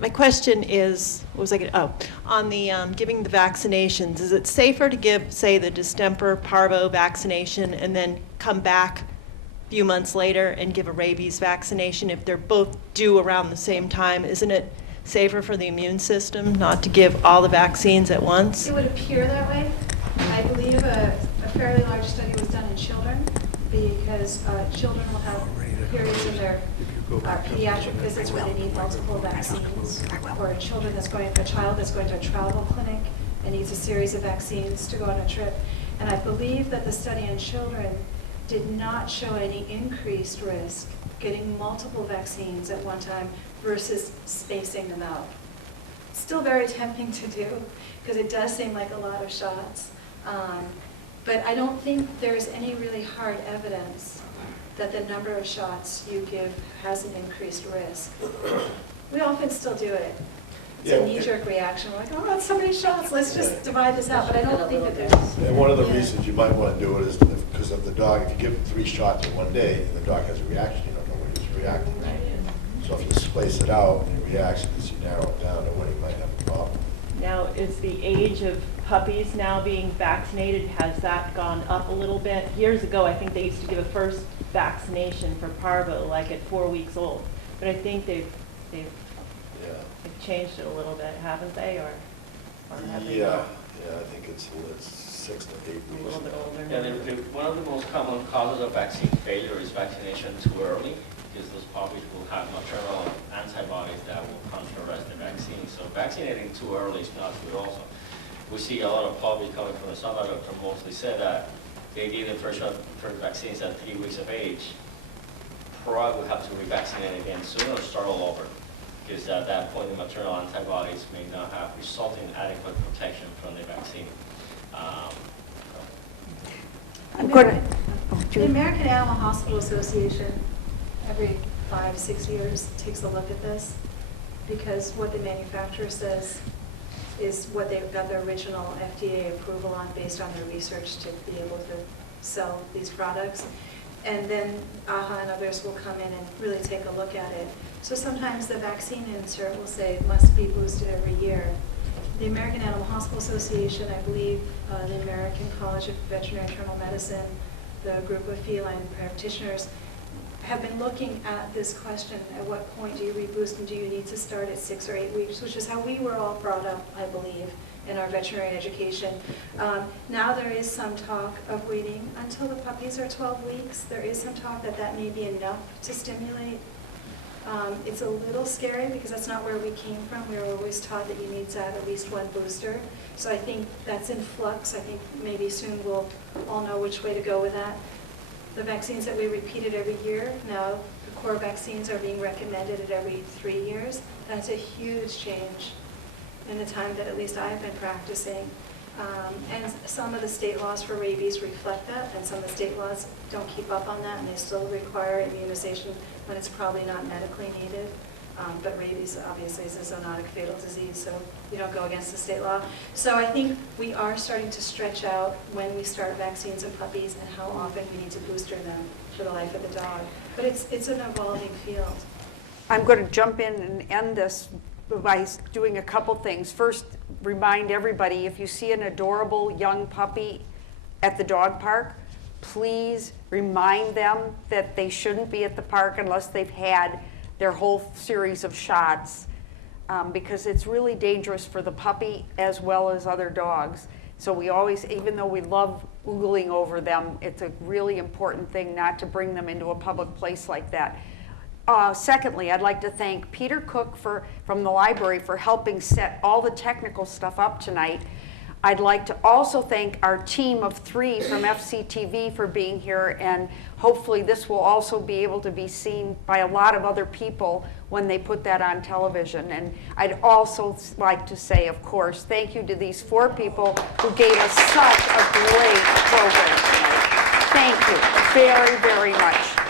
My question is, what was I going to, on the giving the vaccinations, is it safer to give, say, the distemper parvo vaccination and then come back a few months later and give a rabies vaccination if they're both due around the same time? Isn't it safer for the immune system not to give all the vaccines at once? It would appear that way. I believe a fairly large study was done in children because children will have periods in their pediatric visits where they need multiple vaccines, or a child that's going to a travel clinic and needs a series of vaccines to go on a trip. And I believe that the study in children did not show any increased risk getting multiple vaccines at one time versus spacing them out. Still very tempting to do because it does seem like a lot of shots. But I don't think there's any really hard evidence that the number of shots you give has an increased risk. We often still do it. It's a knee-jerk reaction. We're like, oh, that's so many shots. Let's just divide this out. But I don't think that there's... And one of the reasons you might want to do it is because of the dog. If you give 3 shots in one day and the dog has a reaction, you don't know when he's reacting. So if you space it out and he reacts, you narrow it down to when he might have a problem. Now, is the age of puppies now being vaccinated, has that gone up a little bit? Years ago, I think they used to give a first vaccination for parvo like at 4 weeks old, but I think they've changed it a little bit, haven't they, or have they not? Yeah, I think it's 6 to 8 weeks. A little bit older. Yeah, one of the most common causes of vaccine failure is vaccination too early, because those puppies will have maternal antibodies that will counter-arrest the vaccine. So vaccinating too early is not good also. We see a lot of puppies coming from the summer. Dr. mostly said that they give the first vaccines at 3 weeks of age. Probably will have to revaccinate again soon or start all over, because at that point the maternal antibodies may not have resulting adequate protection from the vaccine. I'm going The American Animal Hospital Association, every 5-6 years, takes a look at this, because what the manufacturer says is what they've got their original FDA approval on based on their research to be able to sell these products. And then AHA and others will come in and really take a look at it. So sometimes the vaccine insert will say must be boosted every year. The American Animal Hospital Association, I believe, the American College of Veterinary Internal Medicine, the group of feline practitioners, have been looking at this question, at what point do you reboost and do you need to start at 6 or 8 weeks, which is how we were all brought up, I believe, in our veterinary education. Now there is some talk of waiting until the puppies are 12 weeks. There is some talk that that may be enough to stimulate. It's a little scary because that's not where we came from. We were always taught that you need to have at least one booster. So I think that's in flux. I think maybe soon we'll all know which way to go with that. The vaccines that we repeated every year, now the core vaccines are being recommended at every 3 years. That's a huge change in the time that at least I've been practicing. And some of the state laws for rabies reflect that, and some of the state laws don't keep up on that, and they still require immunization when it's probably not medically needed. But rabies obviously is a zoonotic fatal disease, so you don't go against the state law. So I think we are starting to stretch out when we start vaccines in puppies and how often we need to booster them for the life of the dog. But it's an evolving field. I'm going to jump in and end this by doing a couple things. First, remind everybody, if you see an adorable young puppy at the dog park, please remind them that they shouldn't be at the park unless they've had their whole series of shots, because it's really dangerous for the puppy as well as other dogs. So we always, even though we love oogling over them, it's a really important thing not to bring them into a public place like that. Secondly, I'd like to thank Peter Cook from the library for helping set all the technical stuff up tonight. I'd like to also thank our team of 3 from FCTV for being here, and hopefully this will also be able to be seen by a lot of other people when they put that on television. And I'd also like to say, of course, thank you to these 4 people who gave us such a great program tonight. Thank you very, very much.